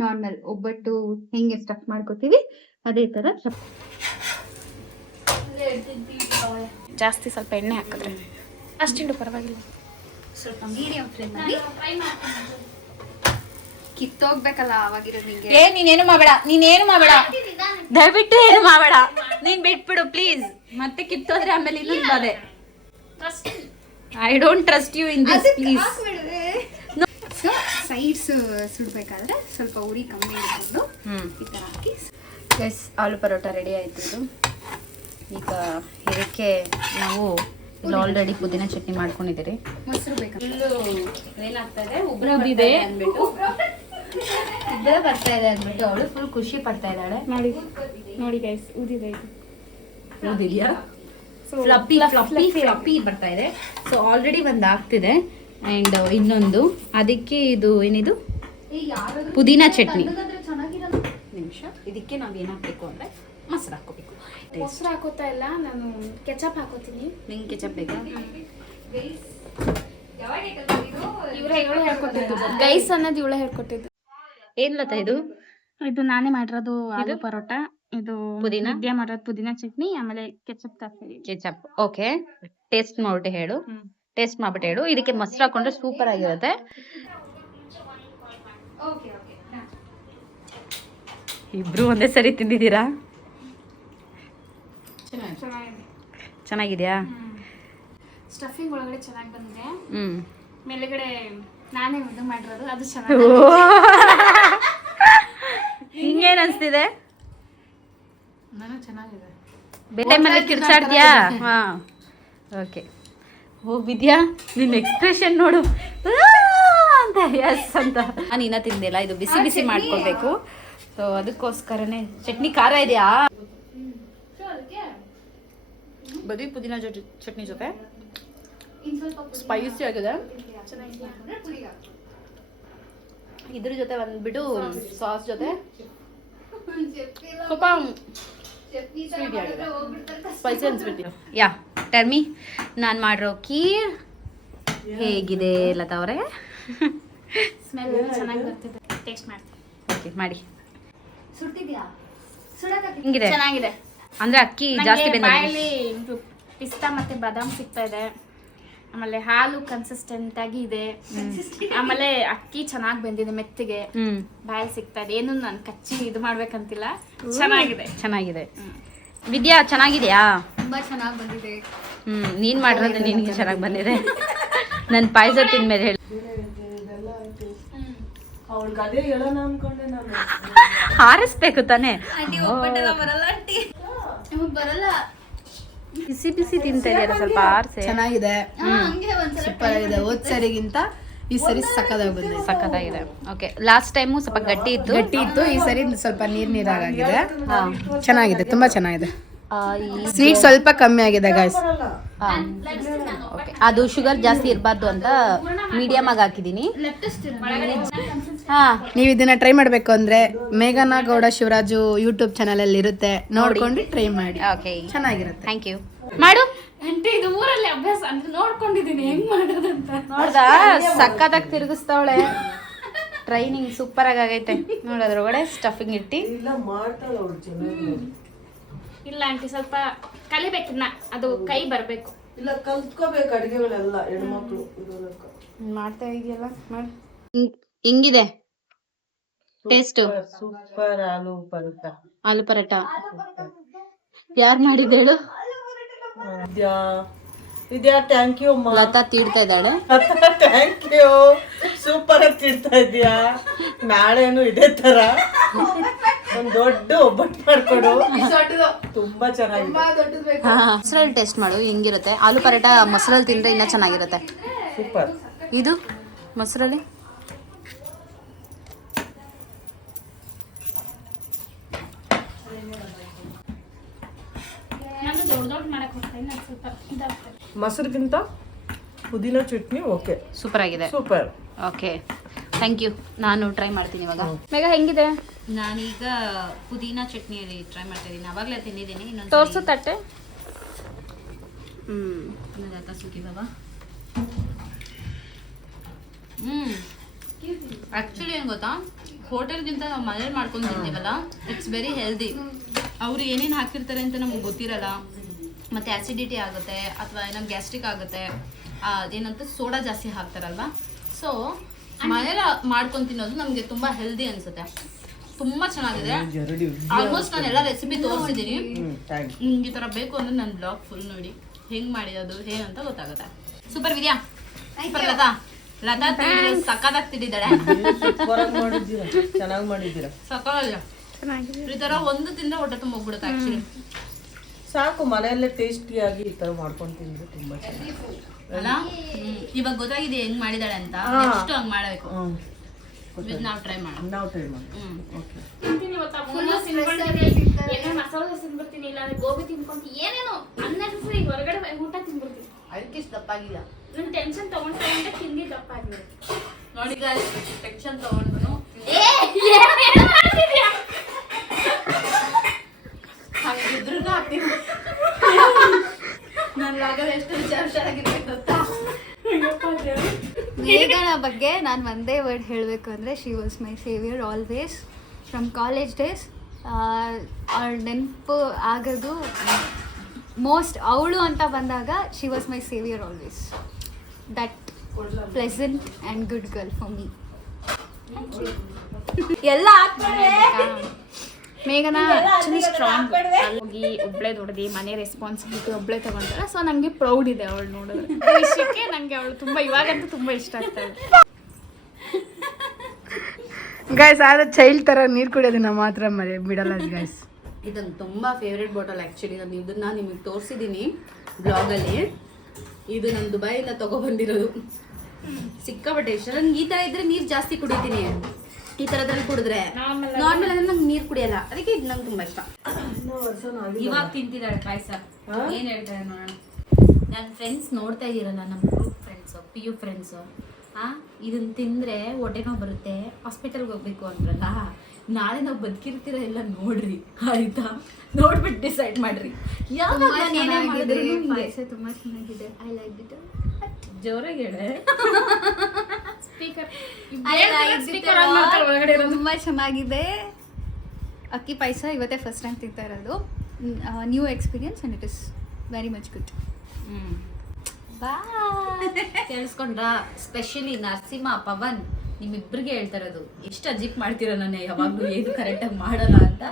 ನಾರ್ಮಲ್ ಒಬ್ಬಟ್ಟು ಹೆಂಗೆ ಸ್ಟಫ್ ಮಾಡ್ಕೋತೀವಿ ಅದೇ ತರ ಜಾಸ್ತಿ ಸ್ವಲ್ಪ ಎಣ್ಣೆ ಹಾಕಿದ್ರೆ ಅಷ್ಟಿಡು ಪರವಾಗಿಲ್ಲ. ಸ್ವಲ್ಪ ಮೀಡಿಯಂ ಫ್ಲೇಮಲ್ಲಿ ಕಿತ್ತೋಗ್ಬೇಕಲ್ಲ ಅವಾಗಿರೋದು ನಿಂಗೆ. ನೀನೇನು ಮಾಡಬೇಡ, ದಯವಿಟ್ಟು ಏನು ಮಾಡಬೇಡ, ನೀನ್ ಬಿಟ್ಬಿಡು ಪ್ಲೀಸ್. ಮತ್ತೆ ಕಿತ್ತೋದ್ರೆ ಆಮೇಲೆ ಇನ್ನೊಂದು ಬಾಧೆ. I don't trust you in this please. So sides ಸುಡ್ಬೇಕಾದ್ರೆ ಸ್ವಲ್ಪ ಉರಿ ಕಮ್ಮಿ ಇಟ್ಕೊಂಡು ಈ ಥರ ಹಾಕಿ. ಎಸ್, ಆಲೂ ಪರೋಟ ರೆಡಿ ಆಯಿತು. ಇದು ಈಗ ಇದಕ್ಕೆ ನಾವು ಇಲ್ಲಿ ಆಲ್ರೆಡಿ ಪುದೀನ ಚಟ್ನಿ ಮಾಡ್ಕೊಂಡಿದ್ದೀರಿ. ಮೊಸರು ಬೇಕಾ? ಏನಾಗ್ತಾ ಇದೆ, ಉಬ್ಬಿದೆ ಅಂದ್ಬಿಟ್ಟು ಇಬ್ಬರ ಬರ್ತಾ ಇದೆ ಅಂದ್ಬಿಟ್ಟು ಅವಳು ಫುಲ್ ಖುಷಿ ಪಡ್ತಾ ಇದ್ದಾಳೆ. ನೋಡಿ ಗೈಸ್, ಊದಿದೆ ಇದು. ಓದಿದ್ಯಾ? ಫ್ಲಫಿ ಬರ್ತಾ ಇದೆ. ಸೊ ಆಲ್ರೆಡಿ ಒಂದು ಆಗ್ತಿದೆ. ಆ್ಯಂಡ್ ಇನ್ನೊಂದು ಅದಕ್ಕೆ ಇದು ಏನಿದು ಪುದೀನ ಚಟ್ನಿ. ನಿಮಿಷ, ಇದಕ್ಕೆ ನಾವು ಏನು ಹಾಕಬೇಕು ಅಂದರೆ ಮೊಸರು ಹಾಕೋಬೇಕು. ಮೊಸರು ಹಾಕೋತಾ ಇಲ್ಲ, ನಾನು ಕೆಚಪ್ ಹಾಕೋತೀನಿ. ನಿಂಗೆ ಕೆಚಪ್ ಬೇಕಾ? ಇವಳೇ ಹೇಳ್ಕೊಟ್ಟಿದ್ದು ಗೈಸ್ ಅನ್ನೋದು, ಇವಳೇ ಹೇಳ್ಕೊಟ್ಟಿದ್ದು. ಏನ್ಲತ್ತ ಇದು? ಇದು ನಾನೇ ಮಾಡಿರೋದು ಆಲೂ ಪರೋಟ. ಇದು ಪುದೀನ ವಿದ್ಯಾ ಮಾಡೋದು ಪುದೀನ ಚಟ್ನಿ, ಆಮೇಲೆ ಕೆಚಪ್ ಕೆಚಪ್. ಓಕೆ, ಟೇಸ್ಟ್ ಮಾಡ್ಬಿಟ್ಟು ಹೇಳು. ಟೇಸ್ಟ್ ಮಾಡ್ಬಿಟ್ಟು ಹೇಳು. ಇದಕ್ಕೆ ಮೊಸರು ಹಾಕೊಂಡ್ರೆ ಸೂಪರ್ ಆಗಿರುತ್ತೆ. ಇಬ್ರು ಒಂದೇ ಸರಿ ತಿಂದಿದ್ದೀರಾ? ಚೆನ್ನಾಗಿದ್ಯಾ? ಸ್ಟಫಿಂಗ್ ಒಳಗಡೆ ಚೆನ್ನಾಗಿ ಬಂದಿದೆ. ಹ್ಮ್, ಮೇಲೆಗಡೆ ನಾನೇ ಇದು ಮಾಡಿರೋದು, ಅದು ಚೆನ್ನಾಗಿ. ಹಿಂಗೇನು ಅನಿಸ್ತಿದೆ? ನನಗೆ ಚೆನ್ನಾಗಿದೆ. ಬೇರೆ ಮೇಲೆ ಕಿರ್ಚಾಡ್ತೀಯಾ? ಹಾಂ, ಓಕೆ. ಹೋಗಿದ್ಯಾ? ನಿನ್ನ ಎಕ್ಸ್ಪ್ರೆಷನ್ ನೋಡು ಅಂತ. ಎಸ್ ಅಂತ. ನಾನು ಇನ್ನೂ ತಿಂದಿಲ್ಲ. ಇದು ಬಿಸಿ ಬಿಸಿ ಮಾಡ್ಕೊಳ್ಬೇಕು. ಸೊ ಅದಕ್ಕೋಸ್ಕರನೇ. ಚಟ್ನಿ ಖಾರ ಇದೆಯಾ? ಬರೀ ಪುದೀನ ಚಟ್ನಿ ಜೊತೆ ಸ್ಪೈಸಿ ಆಗಿದೆ. ಇದ್ರ ಜೊತೆ ಬಂದ್ಬಿಟ್ಟು ಸಾಸ್ ಜೊತೆ ಸ್ವಲ್ಪ ಸ್ಪೈಸಿ ಅನ್ಸ್ಬಿಟ್ಟು. ಯಾ, ಟರ್ಮಿ, ನಾನು ಮಾಡಿರೋ ಖೀರ್ ಹೇಗಿದೆ ಲತಾ ಅವರೇ? ಸ್ಮೆಲ್ ಚೆನ್ನಾಗಿ ಬರ್ತಿದೆ. ಟೇಸ್ಟ್ ಮಾಡ್ತೀನಿ. ಓಕೆ, ಮಾಡಿ. ಸುಡ್ತಿದ್ಯಾ? ಹಿಂಗಿದೆ? ಚೆನ್ನಾಗಿದೆ. ಅಂದ್ರೆ ಅಕ್ಕಿ ಜಾಸ್ತಿ ಬಾಯಲ್ಲಿ ಪಿಸ್ತಾ ಮತ್ತೆ ಬಾದಾಮ್ ಸಿಗ್ತಾ ಇದೆ. ಆಮೇಲೆ ಹಾಲು ಕನ್ಸಿಸ್ಟೆಂಟ್ ಆಗಿ ಇದೆ. ಆಮೇಲೆ ಅಕ್ಕಿ ಚೆನ್ನಾಗಿ ಬೆಂದಿದೆ, ಮೆತ್ತಿಗೆ ಬಾಯಲ್ಲಿ ಸಿಗ್ತಾ ಇದೆ. ಏನು ನಾನು ಕಚ್ಚಿ ಇದು ಮಾಡ್ಬೇಕಂತಿಲ್ಲ, ಚೆನ್ನಾಗಿದೆ. ವಿದ್ಯಾ ಚೆನ್ನಾಗಿದ್ಯಾ? ತುಂಬಾ ಚೆನ್ನಾಗಿ ಬಂದಿದೆ. ನೀನ್ ಮಾಡಿರೋದು ನಿನ್ಗೆ ಚೆನ್ನಾಗಿ ಬಂದಿದೆ. ನನ್ನ ಪಾಯಸ ತಿಂದ್ಮೇಲೆ ಹೇಳಿ. ಅವಳಿಗೆ ಅದೇ ಹೇಳೋಣ ಅನ್ಕೊಂಡೆ ನಾನು. ಹಾರಿಸ್ಬೇಕು ತಾನೇ. ಬರಲ್ಲ. ಬಿಸಿ ಬಿಸಿ ತಿಂತಾ ಇದೆಯಲ್ಲ, ಸ್ವಲ್ಪ ಆರ್ಸೆ. ಚೆನ್ನಾಗಿದೆ, ಸೂಪರ್ ಆಗಿದೆ. ಹೋದ್ ಸರಿಗಿಂತ ಈ ಸರಿ ಸಕ್ಕತ್ತಾಗಿದೆ. ಓಕೆ, ಲಾಸ್ಟ್ ಟೈಮು ಸ್ವಲ್ಪ ಗಟ್ಟಿ ಇತ್ತು, ಈ ಸರಿ ಸ್ವಲ್ಪ ನೀರಾಗಿದೆ. ಚೆನ್ನಾಗಿದೆ, ತುಂಬಾ ಚೆನ್ನಾಗಿದೆ. ಸ್ವೀಟ್ ಸ್ವಲ್ಪ ಕಮ್ಮಿ ಆಗಿದೆ ಗೈಸ್. ಓಕೆ, ಅದು ಶುಗರ್ ಜಾಸ್ತಿ ಇರಬಾರ್ದು ಅಂತ ಮೀಡಿಯಮ್ ಆಗಿ ಹಾಕಿದೀನಿ. ನೀವು ಇದನ್ನ ಟ್ರೈ ಮಾಡ್ಬೇಕು ಅಂದ್ರೆ ಮೇಘನಾ ಗೌಡ ಶಿವರಾಜು ಯೂಟ್ಯೂಬ್ ಚಾನಲ್ ಅಲ್ಲಿ ಇರುತ್ತೆ, ನೋಡ್ಕೊಂಡು ಟ್ರೈ ಮಾಡಿ. ಓಕೆ, ಚೆನ್ನಾಗಿರುತ್ತೆ. Thank you. ಮಾಡು. ಆಂಟಿ ಇದು ಊರಲ್ಲಿ ಅಭ್ಯಾಸ ಅಂದ್ರೆ ನೋಡ್ಕೊಂಡಿದೀನಿ ಹೆಂಗ್ ಮಾಡೋದಂತ. ನೋಡ್ದಾ, ಸಕ್ಕತ್ತಾಗಿ ತಿರುಗಿಸ್ತಾವಳೆ. ಟ್ರೈನಿಂಗ್ ಸೂಪರ್ ಆಗಿ ಆಗೈತೆ. ನೋಡೋದ್ರೊಳಗಡೆ ಸ್ಟಫಿಂಗ್ ಇಟ್ಟು ಇಲ್ಲ ಆಂಟಿ, ಸ್ವಲ್ಪ ಕಲಿಬೇಕಿನ್ನ, ಅದು ಕೈ ಬರ್ಬೇಕು. ಇಲ್ಲ, ಕಲ್ತ್ಕೋಬೇಕು ಅಡಿಗೆಗಳೆಲ್ಲ ಹೆಣ್ಮಕ್ಳು. ಮಾಡ್ತಾ ಇದೆಯಲ್ಲ, ಮಾಡಿ. ಹಿಂಗಿದೆ ಟೇಸ್ಟ್. ಸೂಪರ್ ಆಲೂ ಪರೋಟ. ಆಲೂ ಪರೋಟ ಯಾರು ಮಾಡಿದ್ದೇಳು? ವಿದ್ಯಾ, ಥ್ಯಾಂಕ್ ಯು ಅಮ್ಮ. ಲತಾ ತೀಡ್ತಾ ಇದ್ದಾಳೆ. ಥ್ಯಾಂಕ್ ಯು, ಸೂಪರ್ ಆಗಿ ತಿಡ್ತಾ ಇದೀಯಾ. ನಾಳೆನು ಇದೇ ತರ ಒಂದ್ ದೊಡ್ಡ ಒಬ್ಬಟ್ಟು ಮಾಡ್ಕೊಡು, ತುಂಬಾ ಚೆನ್ನಾಗಿದೆ. ಮೊಸರಲ್ಲಿ ಟೇಸ್ಟ್ ಮಾಡು, ಹೆಂಗಿರುತ್ತೆ. ಆಲೂ ಪರೋಟ ಮೊಸರಲ್ಲಿ ತಿಂದ್ರೆ ಇನ್ನೂ ಚೆನ್ನಾಗಿರುತ್ತೆ. ಸೂಪರ್. ಇದು ಮೊಸರಲ್ಲಿ ನಾನು ದೊಡ್ಡ ಮಾಡಕ್ ಹೋಗ್ತೀನಿ, ನಾನು ಸ್ವಲ್ಪ ಇದಾಗ್ತದೆ. ಮೊಸರಿಗಿಂತ ಪುದೀನ ಚಟ್ನಿ ಓಕೆ, ಸೂಪರ್ ಆಗಿದೆ. ಸೂಪರ್. Okay, thank you. ನಾನು ಟ್ರೈ ಮಾಡ್ತೀನಿ ಇವಾಗ. ಬೇಗ ಹೆಂಗಿದೆ? ನಾನೀಗ ಪುದೀನ ಚಟ್ನಿಯಲ್ಲಿ ಟ್ರೈ ಮಾಡ್ತಾ ಇದ್ದೀನಿ. ಅವಾಗಲೇ ತಿಂದಿದ್ದೀನಿ. ಇನ್ನೊಂದು ತೋರ್ಸು ತಟ್ಟೆ. ಸುಖಿ ಬಾಬಾ. ಆ್ಯಕ್ಚುಲಿ ಏನು ಗೊತ್ತಾ, ಹೋಟೆಲ್ಗಿಂತ ನಾವು ಮನೇಲಿ ಮಾಡ್ಕೊಂಡು ತಿಂತೀವಲ್ಲ, ಇಟ್ಸ್ ವೆರಿ ಹೆಲ್ದಿ. ಅವರು ಏನೇನು ಹಾಕಿರ್ತಾರೆ ಅಂತ ನಮ್ಗೆ ಗೊತ್ತಿರಲ್ಲ. ಮತ್ತು ಆ್ಯಸಿಡಿಟಿ ಆಗುತ್ತೆ ಅಥವಾ ಏನೋ ಗ್ಯಾಸ್ಟ್ರಿಕ್ ಆಗುತ್ತೆ. ಏನಂತ ಸೋಡಾ ಜಾಸ್ತಿ ಹಾಕ್ತಾರಲ್ವ. ಸೊ ಮನೇಲಿ ಮಾಡ್ಕೊಂಡು ತಿನ್ನೋದು ನಮಗೆ ತುಂಬ ಹೆಲ್ದಿ ಅನಿಸುತ್ತೆ. ತುಂಬ ಚೆನ್ನಾಗಿದೆ. ಆಲ್ಮೋಸ್ಟ್ ನಾನು ಎಲ್ಲ ರೆಸಿಪಿ ತೋರಿಸಿದ್ದೀನಿ. ನಿಮ್ಗೆ ಈ ಥರ ಬೇಕು ಅಂದರೆ ನನ್ನ ಬ್ಲಾಗ್ ಫುಲ್ ನೋಡಿ, ಹೆಂಗೆ ಮಾಡಿರೋದು ಏನಂತ ಗೊತ್ತಾಗುತ್ತೆ. ಸೂಪರ್ ವಿದ್ಯಾ, ಸೂಪರ್ ಲತಾ. ಲತಾ ಸಕ್ಕತ್ತಾಗಿ ತಿಂದಿದ್ದಾಳೆ. ಚೆನ್ನಾಗಿ ಮಾಡಿದ್ದೀರಾ. ಸಕ್ಕತ್ತಾಗಿದೆ. ಈ ಥರ ಒಂದು ತಿಂದ್ರೆ ಹೊಟ್ಟೆ ತುಂಬ ಹೋಗ್ಬಿಡುತ್ತೆ ಆ್ಯಕ್ಚುಲಿ. ಸಾಕು, ಮನೆಯಲ್ಲೇ ಟೇಸ್ಟಿಯಾಗಿ ಈ ತರ ಮಾಡ್ಕೊಂಡು ತಿಂದ್ರೆ ತುಂಬಾ ಚೆನ್ನಾಗಿ ಅಲ್ಲ. ಇವಾಗ ಗೊತ್ತಾಗಿದೆ ಹೆಂಗ್ ಮಾಡಿದಾಳೆ ಅಂತ. ನೆಕ್ಸ್ಟ್ ಹಂಗ್ ಮಾಡಬೇಕು. ನಾವು ಟ್ರೈ ಮಾಡೋಣ. ಓಕೆ. ಏನೋ ಮಸಾಲೆ ದೋಸೆ ತಿನ್ಬಿಡ್ತೀನಿ, ಇಲ್ಲ ಗೋಬಿ ತಿನ್ಕೊಂತೀನಿ, ಏನೇನೋ ಅನ್ನೆಸರಿ ಹೊರಗಡೆ ಊಟ ತಿನ್ಬಿಡ್ತೀನಿ. ಅದಕ್ಕೆ ದಪ್ಪಾಗಿಲ್ಲ. ನನ್ ಟೆನ್ಷನ್ ತಗೊಂಡ್ರೆ ತಿಂದಿ ದಪ್ಪಾಗಿದೆ. ನೋಡಿ ಗಾಯ್ಸ್, ಟೆನ್ಷನ್ ತಗೊಂಡ್ರು ಹಂಗಿದ್ರು ಹಾಕ್ತೀನಿ. ನನ್ನ ಆಗಲ್ಲ ಎಷ್ಟು ಹುಷಾರಾಗಿರ್ಬೇಕು ಗೊತ್ತಾ. ಮೇಘನ ಬಗ್ಗೆ ನಾನು ಒಂದೇ ವರ್ಡ್ ಹೇಳಬೇಕು ಅಂದರೆ, she was my saviour always from college days. ಅವಳ ನೆನಪು ಆಗೋದು ಮೋಸ್ಟ್ ಅವಳು ಅಂತ ಬಂದಾಗ she was my saviour always. That pleasant and good girl for me. ಎಲ್ಲ ಮೇಘನಾ ಆಕ್ಚುಲಿ ಸ್ಟ್ರಾಂಗ್. ಹೋಗಿ ಒಬ್ಳೆ ದುಡ್ದು ಮನೆ ರೆಸ್ಪಾನ್ಸಿಬಿಲಿಟಿ ಒಬ್ಳೆ ತಗೊಂತಾಳೆ. ಸೊ ನಂಗೆ ಪ್ರೌಡ್ ಇದೆ ಅವಳು ನೋಡಿದ್ರೆ. ಈ ವಿಷಯಕ್ಕೆ ನಂಗೆ ಅವಳು ತುಂಬಾ ಇವಾಗಂತೂ ತುಂಬಾ ಇಷ್ಟ ಆಗ್ತಾಳೆ. ಗೈಸ್, ಆದ್ರೆ ಚೈಲ್ಡ್ ತರ ನೀರು ಕುಡಿಯೋದನ್ನ ಮಾತ್ರ ಬಿಡಲ್ಲ ಗೈಸ್. ಇದೊಂದು ತುಂಬ ಫೇವ್ರೆಟ್ ಬಾಟಲ್ ಆ್ಯಕ್ಚುಲಿ. ನಾನು ಇದನ್ನು ನಿಮಗೆ ತೋರಿಸಿದ್ದೀನಿ ಬ್ಲಾಗಲ್ಲಿ. ಇದು ನಾನು ದುಬೈಯಿಂದ ತೊಗೊಬಂದಿರೋದು. ಸಿಕ್ಕಾಪಟ್ಟೆ ಇಷ್ಟ. ನನಗೆ ಈ ಥರ ಇದ್ದರೆ ನೀರು ಜಾಸ್ತಿ ಕುಡಿತೀನಿ. ಈ ಥರದಲ್ಲಿ ಕುಡಿದ್ರೆ ನಾರ್ಮಲ್ ಅಂದರೆ ನಂಗೆ ನೀರು ಕುಡಿಯಲ್ಲ. ಅದಕ್ಕೆ ಇದು ನಂಗೆ ತುಂಬ ಇಷ್ಟ. ಇವಾಗ ತಿಂತಿದ್ದಾಳೆ ಪಾಯಸ. ಏನು ಹೇಳ್ತಾರೆ ನೋಡೋಣ. ನನ್ನ ಫ್ರೆಂಡ್ಸ್ ನೋಡ್ತಾ ಇದ್ದೀರಲ್ಲ, ನಮ್ಮ ಗ್ರೂಪ್ ಫ್ರೆಂಡ್ಸು, PU ಫ್ರೆಂಡ್ಸು, ಇದನ್ನು ತಿಂದರೆ ಹೊಟ್ಟೆ ನೋವು ಬರುತ್ತೆ, ಹಾಸ್ಪಿಟಲ್ಗೆ ಹೋಗ್ಬೇಕು ಅಂದ್ರಲ್ಲ. ನಾಳೆ ನಾವು ಬದುಕಿರ್ತೀರ ಎಲ್ಲ ನೋಡ್ರಿ, ಆಯ್ತಾ? ನೋಡ್ಬಿಟ್ಟು ಡಿಸೈಡ್ ಮಾಡ್ರಿ. ತುಂಬ ಚೆನ್ನಾಗಿದೆ. I like it. ಜೋರಾಗಿ ಹೇಳೆ. ತುಂಬ ಚೆನ್ನಾಗಿದೆ. ಅಕ್ಕಿ ಪಾಯಸ ಇವತ್ತೇ ಫಸ್ಟ್ ಟೈಮ್ ತಿಂತಾ ಇರೋದು. New experience and it is very much good. ಕೇಳಿಸ್ಕೊಂಡ್ರಾ? ಸ್ಪೆಷಲಿ ನರಸಿಂಹ ಪವನ್ ನಿಮ್ಮಿಬ್ರಿಗೆ ಹೇಳ್ತಾ ಇರೋದು, ಎಷ್ಟು ಅಜಿಪ್ ಮಾಡ್ತೀರ ನಾನು ಯಾವಾಗಲೂ ಏನು ಕರೆಕ್ಟಾಗಿ ಮಾಡಲ್ಲ ಅಂತ.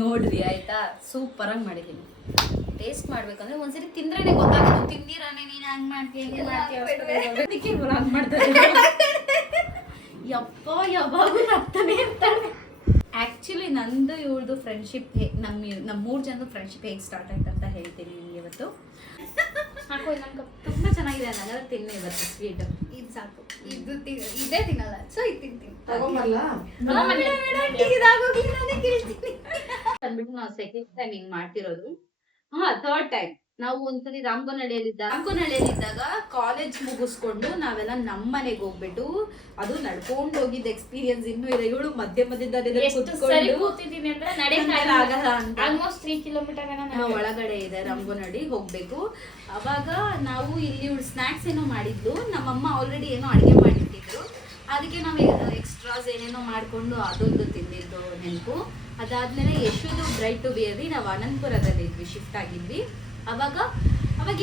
ನೋಡ್ರಿ ಆಯ್ತಾ, ಸೂಪರಾಗಿ ಮಾಡಿದ್ದೀನಿ. ಟೇಸ್ಟ್ ಮಾಡ್ಬೇಕಂದ್ರೆ ಒಂದ್ಸರಿ ತಿಂದ್ರೇನೆ ಗೊತ್ತಾಗೋದು. ತಿಂದಿರಾನೆ ನೀನು ಹಂಗೆ ಮಾಡ್ತೀಯ ಹಿಂಗೆ ಮಾಡ್ತೀಯ ಅದಕ್ಕೆ ಹಂಗೆ ಮಾಡ್ತಾರೆ. ಯಪ್ಪ ಯಾವಾಗೂ ನಗ್ತಾನೆ ಇರ್ತಾನೆ. ಆ್ಯಕ್ಚುಲಿ ನಂದು ಇವಳ್ದು ಫ್ರೆಂಡ್ಶಿಪ್ ನಮ್ಮ 3 ಜನದ ಫ್ರೆಂಡ್ಶಿಪ್ ಹೇಗೆ ಸ್ಟಾರ್ಟ್ ಆಯ್ತು ಅಂತ ಹೇಳ್ತೀನಿ ನಿಮ್ಗೆ ಇವತ್ತು. ಹಾಕೋ ನಮ್ಗೆ ತುಂಬ ಚೆನ್ನಾಗಿದೆ. ನನಗೆ ತಿನ್ನಿ ಇವತ್ತು ಸ್ವೀಟ್. ಇದು ಸಾಕು, ಇದೇ ತಿನ್ನಲ್ಲ, ಸೊ ಇದು ತಿಂತೀನಿ. ಅಂದ್ಬಿಟ್ಟು ನಾವು ಸೆಕೆಂಡ್ ಟೈಮ್ ಹಿಂಗ್ ಮಾಡ್ತಿರೋದು. ಥರ್ಡ್ ಟೈಮ್ ನಾವು ಒಂದ್ಸರಿ ರಾಮಗೋನಹಳ್ಳಿಯಲ್ಲಿದ್ದಾಗ ಕಾಲೇಜ್ ಮುಗಿಸ್ಕೊಂಡು ನಾವೆಲ್ಲ ನಮ್ಮ ಮನೆಗೆ ಹೋಗ್ಬಿಟ್ಟು, ಅದು ನಡ್ಕೊಂಡು ಹೋಗಿದ್ದ ಎಕ್ಸ್ಪೀರಿಯನ್ಸ್ ಇನ್ನೂ ಇದೆ. ಇವಳು ಮಧ್ಯದಲ್ಲಿ ಸರಿ ಕೂತಿದ್ದೀನಿ ಅಂದ್ರೆ ನಡೆಯಲ್ಲ ಆಗಲ್ಲ ಅಂತ. ಆಲ್ಮೋಸ್ಟ್ 3 ಕಿಲೋಮೀಟರ್ ಒಳಗಡೆ ಇದೆ ರಾಮಗೋನಹಳ್ಳಿ, ಹೋಗ್ಬೇಕು. ಅವಾಗ ನಾವು ಇಲ್ಲಿ ಇವಳು ಸ್ನಾಕ್ಸ್ ಏನೋ ಮಾಡಿದ್ಲು, ನಮ್ಮಮ್ಮ ಆಲ್ರೆಡಿ ಏನೋ ಅಡುಗೆ ಮಾಡಿಟ್ಟಿದ್ರು. ಅದಕ್ಕೆ ನಾವು ಎಕ್ಸ್ಟ್ರಾಸ್ ಏನೇನೋ ಮಾಡಿಕೊಂಡು ಅದೊಂದು ತಿಂದಿದ್ದು ನೆನಪು. ಅದಾದ್ಮೇಲೆ ಯಶುದು ಬ್ರೈಟ್ ಟು ಬಿಯಲ್ಲಿ ನಾವು ಅನಂತಪುರದಲ್ಲಿ ಇದ್ವಿ, ಶಿಫ್ಟ್ ಆಗಿದ್ವಿ. ಅವಾಗ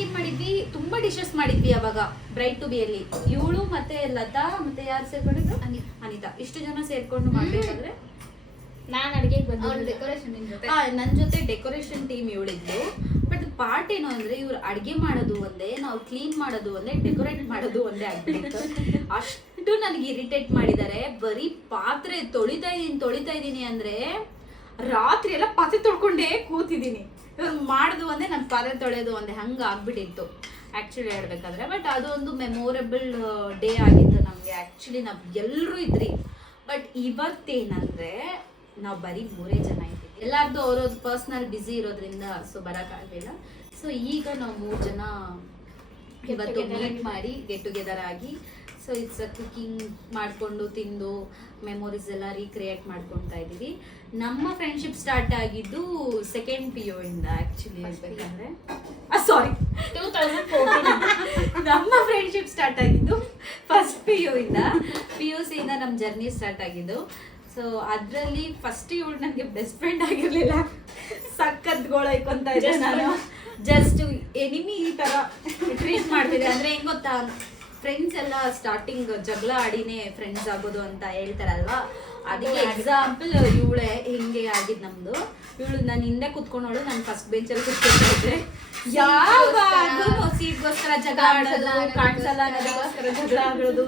ಏನ್ ಮಾಡಿದ್ವಿ, ತುಂಬಾ ಡಿಶಸ್ ಮಾಡಿದ್ವಿ ಅವಾಗ ಬ್ರೈಟ್ ಟು ಬಿಯಲ್ಲಿ. ಇವಳು ಮತ್ತೆ ಲತಾ ಮತ್ತೆ ಯಾರು ಸೇರ್ಕೊಂಡಿದ್ರು, ಅನಿತಾ, ಇಷ್ಟು ಜನ ಸೇರ್ಕೊಂಡು ಮಾಡ್ಬೇಕಾದ್ರೆ ನಾನ್ ಅಡಿಗೆಗೆ ಬಂದು ಡೆಕೋರೇಷನ್ ನನ್ನ ಜೊತೆ ಡೆಕೋರೇಷನ್ ಟೀಮ್ ಇವಳಿದ್ಲು. ಬಟ್ ಪಾರ್ಟ್ ಏನು ಅಂದ್ರೆ ಇವ್ರು ಅಡ್ಗೆ ಮಾಡೋದು ಒಂದೇ, ನಾವು ಕ್ಲೀನ್ ಮಾಡೋದು ಒಂದೇ, ಡೆಕೋರೇಟ್ ಮಾಡೋದು ಒಂದೇ ಆಗ್ಬಿಟ್ಟು ಅಷ್ಟು ನನಗೆ ಇರಿಟೇಟ್ ಮಾಡಿದ್ದಾರೆ. ಬರೀ ಪಾತ್ರೆ ತೊಳಿತಾ ಇದೀನಿ ಅಂದ್ರೆ ರಾತ್ರಿ ಎಲ್ಲ ಪಾತ್ರೆ ತೊಳ್ಕೊಂಡೇ ಕೂತಿದ್ದೀನಿ. ಇವ್ರು ಮಾಡೋದು ಒಂದೇ, ನನ್ನ ಪಾತ್ರೆ ತೊಳೆಯೋದು ಒಂದೇ, ಹಂಗೆ ಆಗ್ಬಿಟ್ಟಿತ್ತು ಆ್ಯಕ್ಚುಲಿ ಹೇಳ್ಬೇಕಾದ್ರೆ. ಬಟ್ ಅದು ಒಂದು ಮೆಮೊರೇಬಲ್ ಡೇ ಆಗಿತ್ತು ನಮಗೆ. ಆ್ಯಕ್ಚುಲಿ ನಾವು ಎಲ್ಲರೂ ಇದ್ರಿ. ಬಟ್ ಇವತ್ತೇನಂದ್ರೆ ನಾವು ಬರೀ 3 ಜನ ಇದ್ದೀವಿ. ಎಲ್ಲಾರ್ದು ಅವ್ರವ್ರ ಪರ್ಸ್ನಲ್ ಬ್ಯುಸಿ ಇರೋದ್ರಿಂದ ಸೊ ಬರೋಕ್ಕಾಗಲಿಲ್ಲ. ಸೊ ಈಗ ನಾವು 3 ಜನ ಇವತ್ತು ಮೀಟ್ ಮಾಡಿ ಗೆಟ್ ಟುಗೆದರ್ ಆಗಿ, ಸೊ ಇಟ್ಸ್ ಕುಕಿಂಗ್ ಮಾಡಿಕೊಂಡು ತಿಂದು ಮೆಮೊರೀಸ್ ಎಲ್ಲ ರೀಕ್ರಿಯೇಟ್ ಮಾಡ್ಕೊತಾ ಇದ್ದೀವಿ. ನಮ್ಮ ಫ್ರೆಂಡ್ಶಿಪ್ ಸ್ಟಾರ್ಟ್ ಆಗಿದ್ದು ಸೆಕೆಂಡ್ PU ಇಂದ ಆ್ಯಕ್ಚುಲಿ ಹೇಳ್ಬೇಕಂದ್ರೆ, ಸಾರಿ 2014 ನಮ್ಮ ಫ್ರೆಂಡ್ಶಿಪ್ ಸ್ಟಾರ್ಟ್ ಆಗಿದ್ದು ಫಸ್ಟ್ PU ಇಂದ. PUC ಇಂದ ನಮ್ಮ ಜರ್ನಿ ಸ್ಟಾರ್ಟ್ ಆಗಿದ್ದು. ಸೊ ಅದರಲ್ಲಿ ಫಸ್ಟ್ ಇವಳು ನನಗೆ ಬೆಸ್ಟ್ ಫ್ರೆಂಡ್ ಆಗಿರಲಿಲ್ಲ, ಸಖತ್ ಗೋಳೈಕೊಂತ ಇದ್ದೆ ನಾನು. ಜಸ್ಟ್ ಎನಿಮಿ ಈ ಥರ ಟ್ರೀಟ್ ಮಾಡ್ತಿದ್ದೆ. ಅಂದರೆ ಹೆಂಗೆ ಗೊತ್ತಾ, ಫ್ರೆಂಡ್ಸ್ ಎಲ್ಲ ಸ್ಟಾರ್ಟಿಂಗ್ ಜಗಳ ಆಡಿನೇ ಫ್ರೆಂಡ್ಸ್ ಆಗೋದು ಅಂತ ಹೇಳ್ತಾರಲ್ವಾ, ಅದಕ್ಕೆ ಎಕ್ಸಾಂಪಲ್ ಇವಳೆ ಹಿಂಗೆ ಆಗಿದ್ದು ನಮ್ದು. ಇವಳು ನಾನು ಹಿಂದೆ ಕುತ್ಕೊಂಡವಳು, ನಾನು ಫಸ್ಟ್ ಬೆಂಚಲ್ಲಿ ಕುತ್ಕೊಂಡಿದ್ದೆ. ಯಾವಾಗಲೂ ಸೀಟ್ಗೋಸ್ಕರ ಜಗಳ ಆಡೋದು, ಕಾಣಿಸಲ್ಲ ಅನ್ನೋದಕ್ಕೋಸ್ಕರ ಜಗಳ ಆಡೋದು.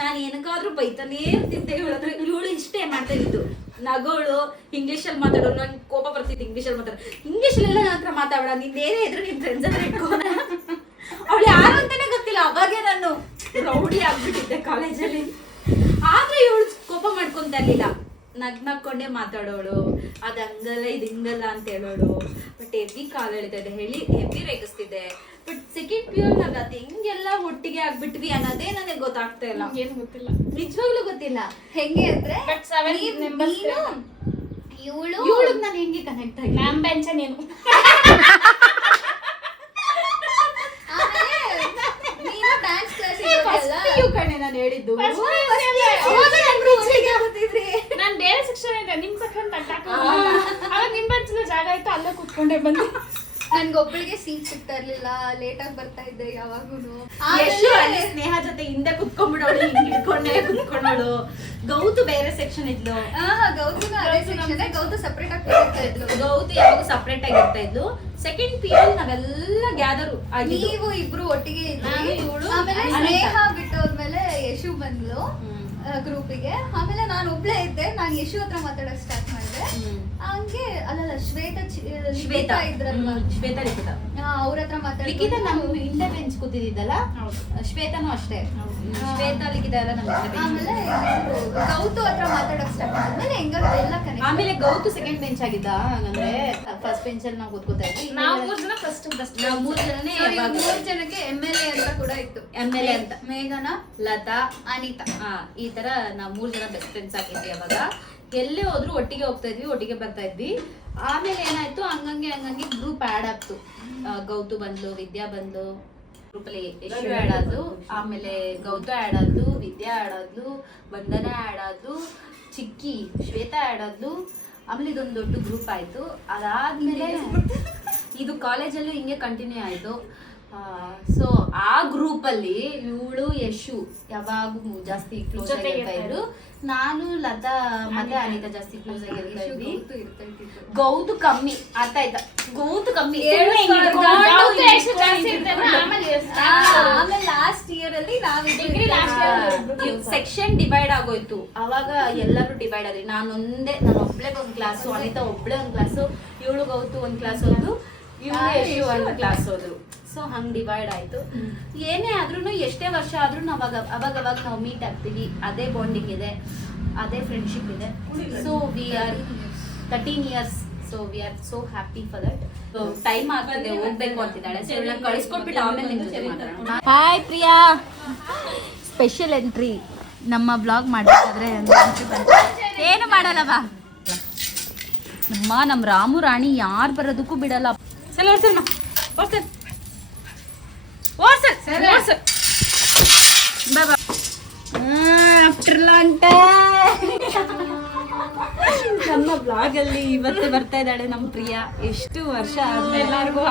ನಾನು ಏನಕ್ಕಾದ್ರೂ ಬೈತಾನೇ ಇರ್ತಿದ್ದೆ. ಇವಳು ಇಷ್ಟೇ ಮಾಡ್ತಾ ಇದ್ದು, ನಗೋಳು, ಇಂಗ್ಲೀಷಲ್ಲಿ ಮಾತಾಡೋಳು. ನಂಗೆ ಕೋಪ ಬರ್ತಿತ್ತು ಇಂಗ್ಲೀಷಲ್ಲಿ ಇಂಗ್ಲೀಷಲ್ಲೆಲ್ಲ ನನ್ನ ಹತ್ರ ಮಾತಾಡ, ನಿನ್ನೇನೇ ಇದ್ರು ನಿನ್ನ ಫ್ರೆಂಡ್ಸ್ ಹತ್ರ ಇಟ್ಕೋಣ. ಅವಳು ಯಾರು ಅಂತಾನೆ ಗೊತ್ತಿಲ್ಲ. ಅವಾಗೆ ನಾನು ರೌಡಿ ಆಗ್ಬಿಟ್ಟಿದ್ದೆ ಕಾಲೇಜಲ್ಲಿ. ಆದ್ರೆ ಇವಳು ಕೋಪ ಮಾಡ್ಕೊಂತ ಇರ್ಲಿಲ್ಲ, ನಗ್ನಕ್ಕೊಂಡೇ ಮಾತಾಡೋಳು. ಅದು ಹಂಗಲ್ಲ ಇದು ಹಿಂಗಲ್ಲ ಅಂತ ಹೇಳೋಳು. ಬಟ್ ಹೆವಿ ಕಾಲು ಎಳಿತಿದ್ದೆ, ಹೆವಿ ರೇಗಿಸ್ತಿದ್ದೆ. ಬಟ್ ಸೆಕೆಂಡ್ PU ನಾಗ ಅದು ಹಿಂಗೆಲ್ಲ ಒಟ್ಟಿಗೆ ಆಗ್ಬಿಟ್ವಿ ಅನ್ನೋದೇ ನನಗೆ ಗೊತ್ತಾಗ್ತಾ ಇಲ್ಲ. ಏನು ಗೊತ್ತಿಲ್ಲ, ನಿಜವಾಗ್ಲೂ ಗೊತ್ತಿಲ್ಲ. ಹೆಂಗೆ ಅಂದ್ರೆ ಬಟ್ 7 ಮೆಂಬರ್ಸ್ ಇವಳು ನಾನು ಹೆಂಗೆ ಕನೆಕ್ಟ್ ಆಗಿ ಮ್ಯಾಮ್ ಬೆಂಚ ನೀನು ನೀನು ಡ್ಯಾನ್ಸ್ ಕ್ಲಾಸ್ ಕಣೆ ನಾನು ಹೇಳಿದ್ದು. ನಾನ್ ಬೇರೆ ಸೆಕ್ಷನ್ ಇದೆ, ನಿಮ್ ಸೆಕ್ಷನ್ ಅವಾಗ ನಿಮ್ ಬೆಂಚಲ್ಲಿ ಜಾಗ ಆಯ್ತು, ಅಲ್ಲೇ ಕುತ್ಕೊಂಡೆ ಬಂದು. ನನ್ಗೆ ಒಬ್ಬಳಿಗೆ ಸೀಟ್ ಸಿಗ್ತಾ ಇರ್ಲಿಲ್ಲ, ಲೇಟ್ ಆಗಿ ಬರ್ತಾ ಇದ್ದೆ ಯಾವಾಗೂನು. ಸ್ನೇಹ ಜೊತೆ ಹಿಂದೆ ಕುತ್ಕೊಂಡ್ಬಿಡೋಳು, ಹಿಂಗ್ ಹಿಡ್ಕೊಂಡೇ ಕುತ್ಕೊಂಡೋಳು. ಗೌತು ಬೇರೆ ಸೆಕ್ಷನ್ ಇದ್ಲು. ಗೌತುನು ಅದೇ ಸೆಕ್ಷನ್, ಗೌತು ಸಪ್ರೇಟ್ ಆಗಿ ಬರ್ತಾ ಇದ್ಲು. ಗೌತು ಯಾವಾಗ ಸಪ್ರೇಟ್ ಆಗಿ ಇರ್ತಾ ಇದ್ಲು. ಸೆಕೆಂಡ್ PU ನಾವೆಲ್ಲ ಗ್ಯಾದರ್ ಆಗಿ ನೀವು ಇಬ್ರು ಒಟ್ಟಿಗೆ ಇದ್ರಿ. ನಾನು, ಇವಳು, ಆಮೇಲೆ ಅನಿತಾ. ಸ್ನೇಹ ಬಿಟ್ಟೋದ್ಮೇಲೆ ಯಶು ಬಂದ್ಲು ಗ್ರೂಪಿಗೆ. ಆಮೇಲೆ ನಾನು ಒಬ್ಳೇ ಇದ್ದೆ, ನಾನು ಯಶು ಹತ್ರ ಮಾತಾಡಕ್ ಸ್ಟಾರ್ಟ್ ಮಾಡಿದೆ. ಹಂಗೆ ಅಲ್ಲಲ್ಲ ಶ್ವೇತಾ ಇದ್ರಲ್ವಾ, ಶ್ವೇತಾ ಲಿಖಿತ ಅವ್ರ ಹತ್ರ ಲಿಖಿತ ಮಾತಾಡಿ ನಮ್ ಹಿಂದೆ ಬೆಂಚ್ ಕೂತಿದ್ದಲ್ಲ. ಶ್ವೇತಾನು ಅಷ್ಟೇ, ಶ್ವೇತಾ ಲಿಖಿತ ಎಲ್ಲ ನಮ್ಮ ಹಿಂದೆ bench. ಆಮೇಲೆ ಗೌತು ಹತ್ರ ಮಾತಾಡಕ್ ಸ್ಟಾರ್ಟ್ ಮಾಡಿದ್ಮೇಲೆ ಹೆಂಗ ಎಲ್ಲ ಕನೆಕ್ಟ್. ಆಮೇಲೆ ಗೌತು ಸೆಕೆಂಡ್ ಬೆಂಚ್ ಆಗಿದ್ದ. ಅಂದ್ರೆ ಫಸ್ಟ್ ಬೆಂಚ್ ಅಲ್ಲಿ ನಾವು ಕೂತ್ಕೋತಾ ಇದ್ವಿ. ನಾವು 3 ಜನ ಫಸ್ಟ್ ನಾವು 3 ಜನನೇ. 3 ಜನಕ್ಕೆ MLA ಅಂತ ಕೂಡ ಇತ್ತು. MLA ಅಂತ ಮೇಘನಾ, ಲತಾ, ಅನಿತಾ. ಈ ತರ ನಾವು 3 ಜನ ಬೆಸ್ಟ್ ಫ್ರೆಂಡ್ಸ್ ಆಗಿದ್ವಿ. ಅವಾಗ ಎಲ್ಲೇ ಹೋದ್ರು ಒಟ್ಟಿಗೆ ಹೋಗ್ತಾ ಇದ್ವಿ, ಒಟ್ಟಿಗೆ ಬರ್ತಾ ಇದ್ವಿ. ಆಮೇಲೆ ಏನಾಯ್ತು, ಹಂಗಂಗೆ ಗ್ರೂಪ್ ಆ್ಯಡ್ ಆಗ್ತು. ಗೌತು ಬಂದ್ಲು, ವಿದ್ಯಾ ಬಂದ್ಲು, ಗ್ರೂಪಲ್ಲಿ ಯಶು ಆ್ಯಡ್ ಆದ್ಲು, ಆಮೇಲೆ ಗೌತು ಆ್ಯಡ್ ಆದ್ಲು, ವಿದ್ಯಾ ಆ್ಯಡ್ ಆದ್ಲು, ವಂದನ ಆ್ಯಡ್ ಆದ್ಲು, ಚಿಕ್ಕಿ, ಶ್ವೇತಾ ಆ್ಯಡ್ ಆದ್ಲು. ಆಮೇಲೆ ಇದೊಂದು ದೊಡ್ಡ ಗ್ರೂಪ್ ಆಯ್ತು. ಅದಾದ್ಮೇಲೆ ಇದು ಕಾಲೇಜಲ್ಲೂ ಹಿಂಗೆ ಕಂಟಿನ್ಯೂ ಆಯ್ತು. ಸೊ ಆ ಗ್ರೂಪ್ ಅಲ್ಲಿ ಇವಳು ಯಶು ಯಾವಾಗೂ ಜಾಸ್ತಿ ಕ್ಲೋಸ್ ಆಗಿರ್ತಾ ಇದ್ರು. ನಾನು ಲತಾ ಮತ್ತೆ ಅನಿತಾ ಜಾಸ್ತಿ ಕ್ಲೋಸ್ ಆಗಿರ್ತಾ ಇದ್ವಿ. ಗೌತು ಕಮ್ಮಿ ಅರ್ಥ ಆಯ್ತಾ? ಗೌತು ಕಮ್ಮಿ. ಆಮೇಲೆ ಲಾಸ್ಟ್ ಇಯರ್ ಅಲ್ಲಿ ಸೆಕ್ಷನ್ ಡಿವೈಡ್ ಆಗೋಯ್ತು. ಅವಾಗ ಎಲ್ಲರೂ ಡಿವೈಡ್ ಆದ್ರಿ. ನಾನು ಒಬ್ಳೆ ಒಂದ್ ಕ್ಲಾಸು, ಅನಿತಾ ಒಬ್ಳೆ ಒಂದ್ ಕ್ಲಾಸು, ಇವಳು ಗೌತು ಒಂದ್ ಕ್ಲಾಸ್ ಹೋದ್ರು, ಇವಳು ಯಶು ಒಂದ್ ಕ್ಲಾಸ್ ಹೋದ್ರು. ಸೊ ಹಂಗೆ ಡಿವೈಡ್ ಆಯ್ತು. ಏನೇ ಆದ್ರೂ ಎಷ್ಟೇ ವರ್ಷ ಆದ್ರೂ ಅವಾಗ ನಾವು ಮೀಟ್ ಆಗ್ತೀವಿ. ಅದೇ ಬಾಂಡಿಂಗ್ ಇದೆ, ಅದೇ ಫ್ರೆಂಡ್ಶಿಪ್ ಇದೆ. So we R 13 years. So we are so happy for that. So time ಆಗ್ತದೆ, ಹೋಗ್ಬೇಕು ಅಂತಿದ್ದಾಳೆ. ಸೊ ಇವಳನ್ನ ಕಳಿಸ್ಕೊಟ್ಬಿಟ್ಟು ಆಮೇಲೆ ನಿಮ್ ಜೊತೆ ಮಾತಾಡೋಣ. Hi Priya, special entry. ನಮ್ಮ ಬ್ಲಾಗ್ ಮಾಡಬೇಕಾದ್ರೆ ಏನು ಮಾಡಲ್ಲ ಬಾ. ನಮ್ಮ ರಾಮು ರಾಣಿ ಯಾರು ಬರೋದಕ್ಕೂ ಬಿಡಲ್ಲ. ನಮ್ಮ ಬ್ಲಾಗ್ ಅಲ್ಲಿ ಇವತ್ತು ಬರ್ತಾ ಇದ್ದಾಳೆ ನಮ್ಮ ಪ್ರಿಯಾ. ಎಷ್ಟು ವರ್ಷ ಎಲ್ಲರಿಗೂ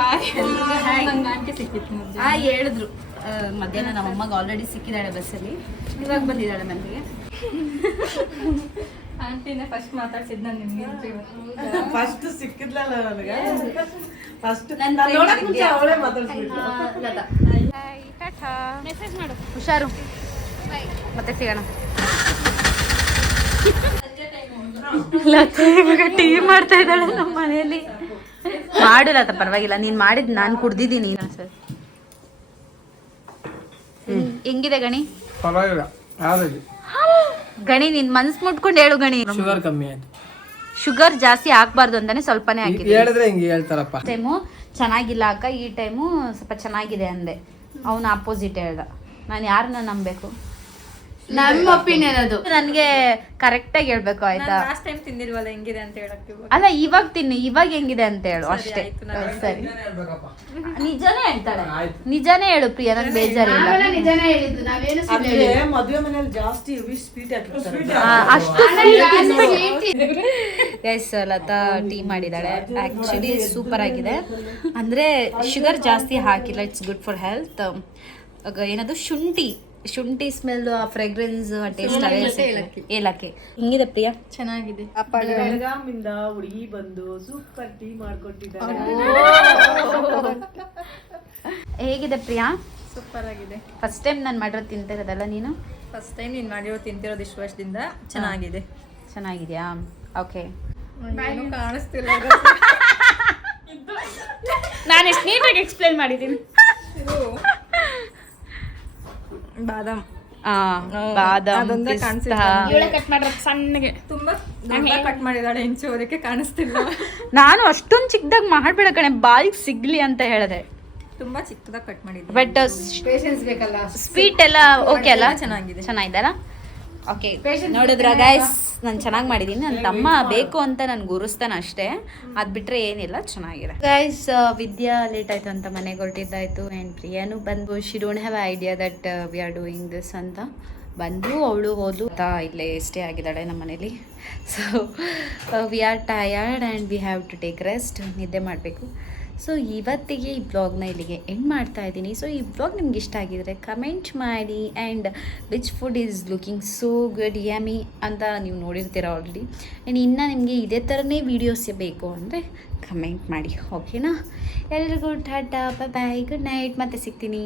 ಹೇಳಿದ್ರು. ಮಧ್ಯಾಹ್ನ ನಮ್ಮಮ್ಮಗೆ ಆಲ್ರೆಡಿ ಸಿಕ್ಕಿದ್ದಾಳೆ ಬಸ್ಸಲ್ಲಿ. ಇವಾಗ ಬಂದಿದ್ದಾಳೆ ಮನೆಗೆ. ಆಂಟಿನ ಫಸ್ಟ್ ಮಾತಾಡ್ಸಿದ್ ನಾನು ನಿಮ್ಗೆ. ಫಸ್ಟ್ ಸಿಕ್ಕಿದ್ಲಲ್ಲ ನನಗೆ. ಫಸ್ಟ್ ಅವಳೇ ಮೆಸೇಜ್ ಮಾಡು. ಹುಷಾರು, ಮತ್ತೆ ಸಿಗೋಣ. ಲತಾ ಇವಾಗ ಟೀ ಮಾಡ್ತಾ ಇದ್ದಾಳೆ ನಮ್ಮ ಮನೆಯಲ್ಲಿ. ಮಾಡು ಲತಾ, ಪರವಾಗಿಲ್ಲ. ನೀನ್ ಮಾಡಿದ್ ನಾನು ಕುಡ್ದಿದ್ದೀನಿ. ಸರ್ ಹೆಂಗಿದೆ ಗಣಿ? ಪರವಾಗಿಲ್ಲ, ಆರೋಗ್ಯ. ಗಣಿ ನಿನ್ ಮನ್ಸ್ ಮುಟ್ಕೊಂಡು ಹೇಳು ಗಣಿ. ಶುಗರ್ ಕಮ್ಮಿ ಆಯ್ತು. ಶುಗರ್ ಜಾಸ್ತಿ ಹಾಕ್ಬಾರ್ದು ಅಂತಾನೆ ಸ್ವಲ್ಪನೇ ಹಾಕಿದ್ದೆ. ಹೇಳಿದ್ರೆ ಹಿಂಗೆ ಹೇಳ್ತಾರಪ್ಪ. ಟೈಮು ಚೆನ್ನಾಗಿಲ್ಲ ಅಕ್ಕ, ಈ ಟೈಮು ಸ್ವಲ್ಪ ಚೆನ್ನಾಗಿದೆ ಅಂದೆ. ಅವನು ಆಪೋಸಿಟ್ ಹೇಳ್ದ. ನಾನು ಯಾರನ್ನ ನಂಬಬೇಕು? ನಮ್ಮ ಒಪಿನಿಯನ್ ಅದು. ನನಗೆ ಕರೆಕ್ಟಾಗಿ ಹೇಳ್ಬೇಕು ಆಯ್ತಾ? ಲಾಸ್ಟ್ ಟೈಮ್ ತಿಂದಿಲ್ವಲ್ಲ ಹೆಂಗಿದೆ ಅಂತ ಹೇಳಕ್ಕೆ. ಅಲ್ಲ, ಇವಾಗ ತಿನ್ನು, ಇವಾಗ ಹೆಂಗಿದೆ ಅಂತ ಹೇಳು ಅಷ್ಟೇ. ಸರಿ, ನಿಜಾನೇ ಹೇಳ್ತಾಳೆ. ನಿಜಾನೇ ಹೇಳು ಪ್ರಿಯಾ, ನಂಗೆ ಬೇಜಾರಿಲ್ಲ. ನಿಜಾನೇ ಹೇಳಿದ್ದು, ನಾವೇನು ಅಂದ್ರೆ ಮದುವೆ ಮನೇಲಿ ಜಾಸ್ತಿ ಸ್ವೀಟ್ ಹಾಕಿರ್ತಾರೆ. ಅಷ್ಟು ಗೈಸ್, ಲತಾ ಟೀ ಮಾಡಿದ್ದಾಳೆ. ಆ್ಯಕ್ಚುಲಿ ಸೂಪರ್ ಆಗಿದೆ. ಅಂದರೆ ಶುಗರ್ ಜಾಸ್ತಿ ಹಾಕಿಲ್ಲ, ಇಟ್ಸ್ ಗುಡ್ ಫಾರ್ ಹೆಲ್ತ್. ಏನದು ಶುಂಠಿ ಸ್ಮೆಲ್, ಆ ಫ್ರೆಗ್ರೆನ್ಸ್, ಆ ಟೇಸ್ಟ್ ಏಲಕ್ಕಿ. ಹಿಂಗಿದೆ ಪ್ರಿಯಾ? ಚೆನ್ನಾಗಿದೆ. ಬೆಳಗಾಮಿಂದ ಹುಡುಗಿ ಬಂದು ಸೂಪರ್ ಟೀ ಮಾಡ್ಕೊಟ್ಟಿದ್ದಾರೆ. ಹೇಗಿದೆ ಪ್ರಿಯಾ? ಸೂಪರ್ ಆಗಿದೆ. ಫಸ್ಟ್ ಟೈಮ್ ನಾನು ಮಾಡಿರೋದು ತಿಂತಿರೋದಲ್ಲ ನೀನು? ಫಸ್ಟ್ ಟೈಮ್ ನೀನು ಮಾಡಿರೋ ತಿಂತಿರೋದು ಇಷ್ಟು ವರ್ಷದಿಂದ. ಚೆನ್ನಾಗಿದೆ. ಚೆನ್ನಾಗಿದೆಯಾ? ಓಕೆ. ಏನು ಕಾಣಿಸ್ತಿಲ್ಲ. ನಾನು ಎಷ್ಟು ನೀಟಾಗಿ ಎಕ್ಸ್ಪ್ಲೇನ್ ಮಾಡಿದ್ದೀನಿ. ಬಾದಾಮ್ ಬಾದಾಮ್ ಇವಳೆ ಕಟ್ ಮಾಡ್ರ ಸಣ್ಣಗೆ. ತುಂಬಾ ಕಟ್ ಮಾಡಿದಾಳೆ ಹೆಂಚು, ಅದಕ್ಕೆ ಕಾಣಿಸ್ತಿಲ್ಲ. ನಾನು ಅಷ್ಟೊಂದು ಚಿಕ್ಕದಾಗ ಮಾಡ್ಬೇಡ ಕಣೆ, ಬಾಯಿಗೆ ಸಿಗ್ಲಿ ಅಂತ ಹೇಳಿದೆ. ತುಂಬಾ ಚಿಕ್ಕದಾಗಿ ಕಟ್ ಮಾಡಿದ್ದೆ. ಬಟ್ ಪೇಷನ್ಸ್ ಬೇಕಲ್ಲ. ಸ್ವೀಟ್ ಎಲ್ಲ ಓಕೆ ಅಲ್ಲ? ಚೆನ್ನಾಗಿದೆ. ಚೆನ್ನಾಗಿದ್ದಾರಾ? ಓಕೆ, ನೋಡಿದ್ರ ಗೈಸ್, ನಾನು ಚೆನ್ನಾಗಿ ಮಾಡಿದ್ದೀನಿ. ನನ್ನ ತಮ್ಮ ಬೇಕು ಅಂತ ನಾನು ಗುರುಸ್ತಾನೆ ಅಷ್ಟೇ, ಅದು ಬಿಟ್ಟರೆ ಏನಿಲ್ಲ, ಚೆನ್ನಾಗಿದೆ. ಗೈಸ್, ವಿದ್ಯಾ ಲೇಟ್ ಆಯಿತು ಅಂತ ಮನೆಗೆ ಹೊರಟಿದ್ದಾಯಿತು. ಆ್ಯಂಡ್ ಪ್ರಿಯಾನು ಬಂದು she don't have idea that we are doing this ಅಂತ ಬಂದು ಅವಳು ಹೋದ್ಲು. ಇಲ್ಲೇ ಸ್ಟೇ ಆಗಿದ್ದಾಳೆ ನಮ್ಮ ಮನೇಲಿ. So we are tired and we have to take rest. ನಿದ್ದೆ ಮಾಡಬೇಕು. ಸೊ ಇವತ್ತಿಗೆ ಈ ಬ್ಲಾಗ್ನ ಇಲ್ಲಿಗೆ ಎಂಡ್ ಮಾಡ್ತಾ ಇದ್ದೀನಿ. ಸೊ ಈ ಬ್ಲಾಗ್ ನಿಮ್ಗೆ ಇಷ್ಟ ಆಗಿದರೆ ಕಮೆಂಟ್ ಮಾಡಿ. And which food is looking so good, yummy ಅಂತ ನೀವು ನೋಡಿರ್ತೀರ ಆಲ್ರೆಡಿ. ಆ್ಯಂಡ್ ಇನ್ನು ನಿಮಗೆ ಇದೇ ಥರನೇ ವೀಡಿಯೋಸ್ ಬೇಕು ಅಂದರೆ ಕಮೆಂಟ್ ಮಾಡಿ, ಓಕೆನಾ? ಎಲ್ರಿಗೂ ಟಾಟಾ, ಬಾಯ್, ಗುಡ್ ನೈಟ್. ಮತ್ತೆ ಸಿಗ್ತೀನಿ.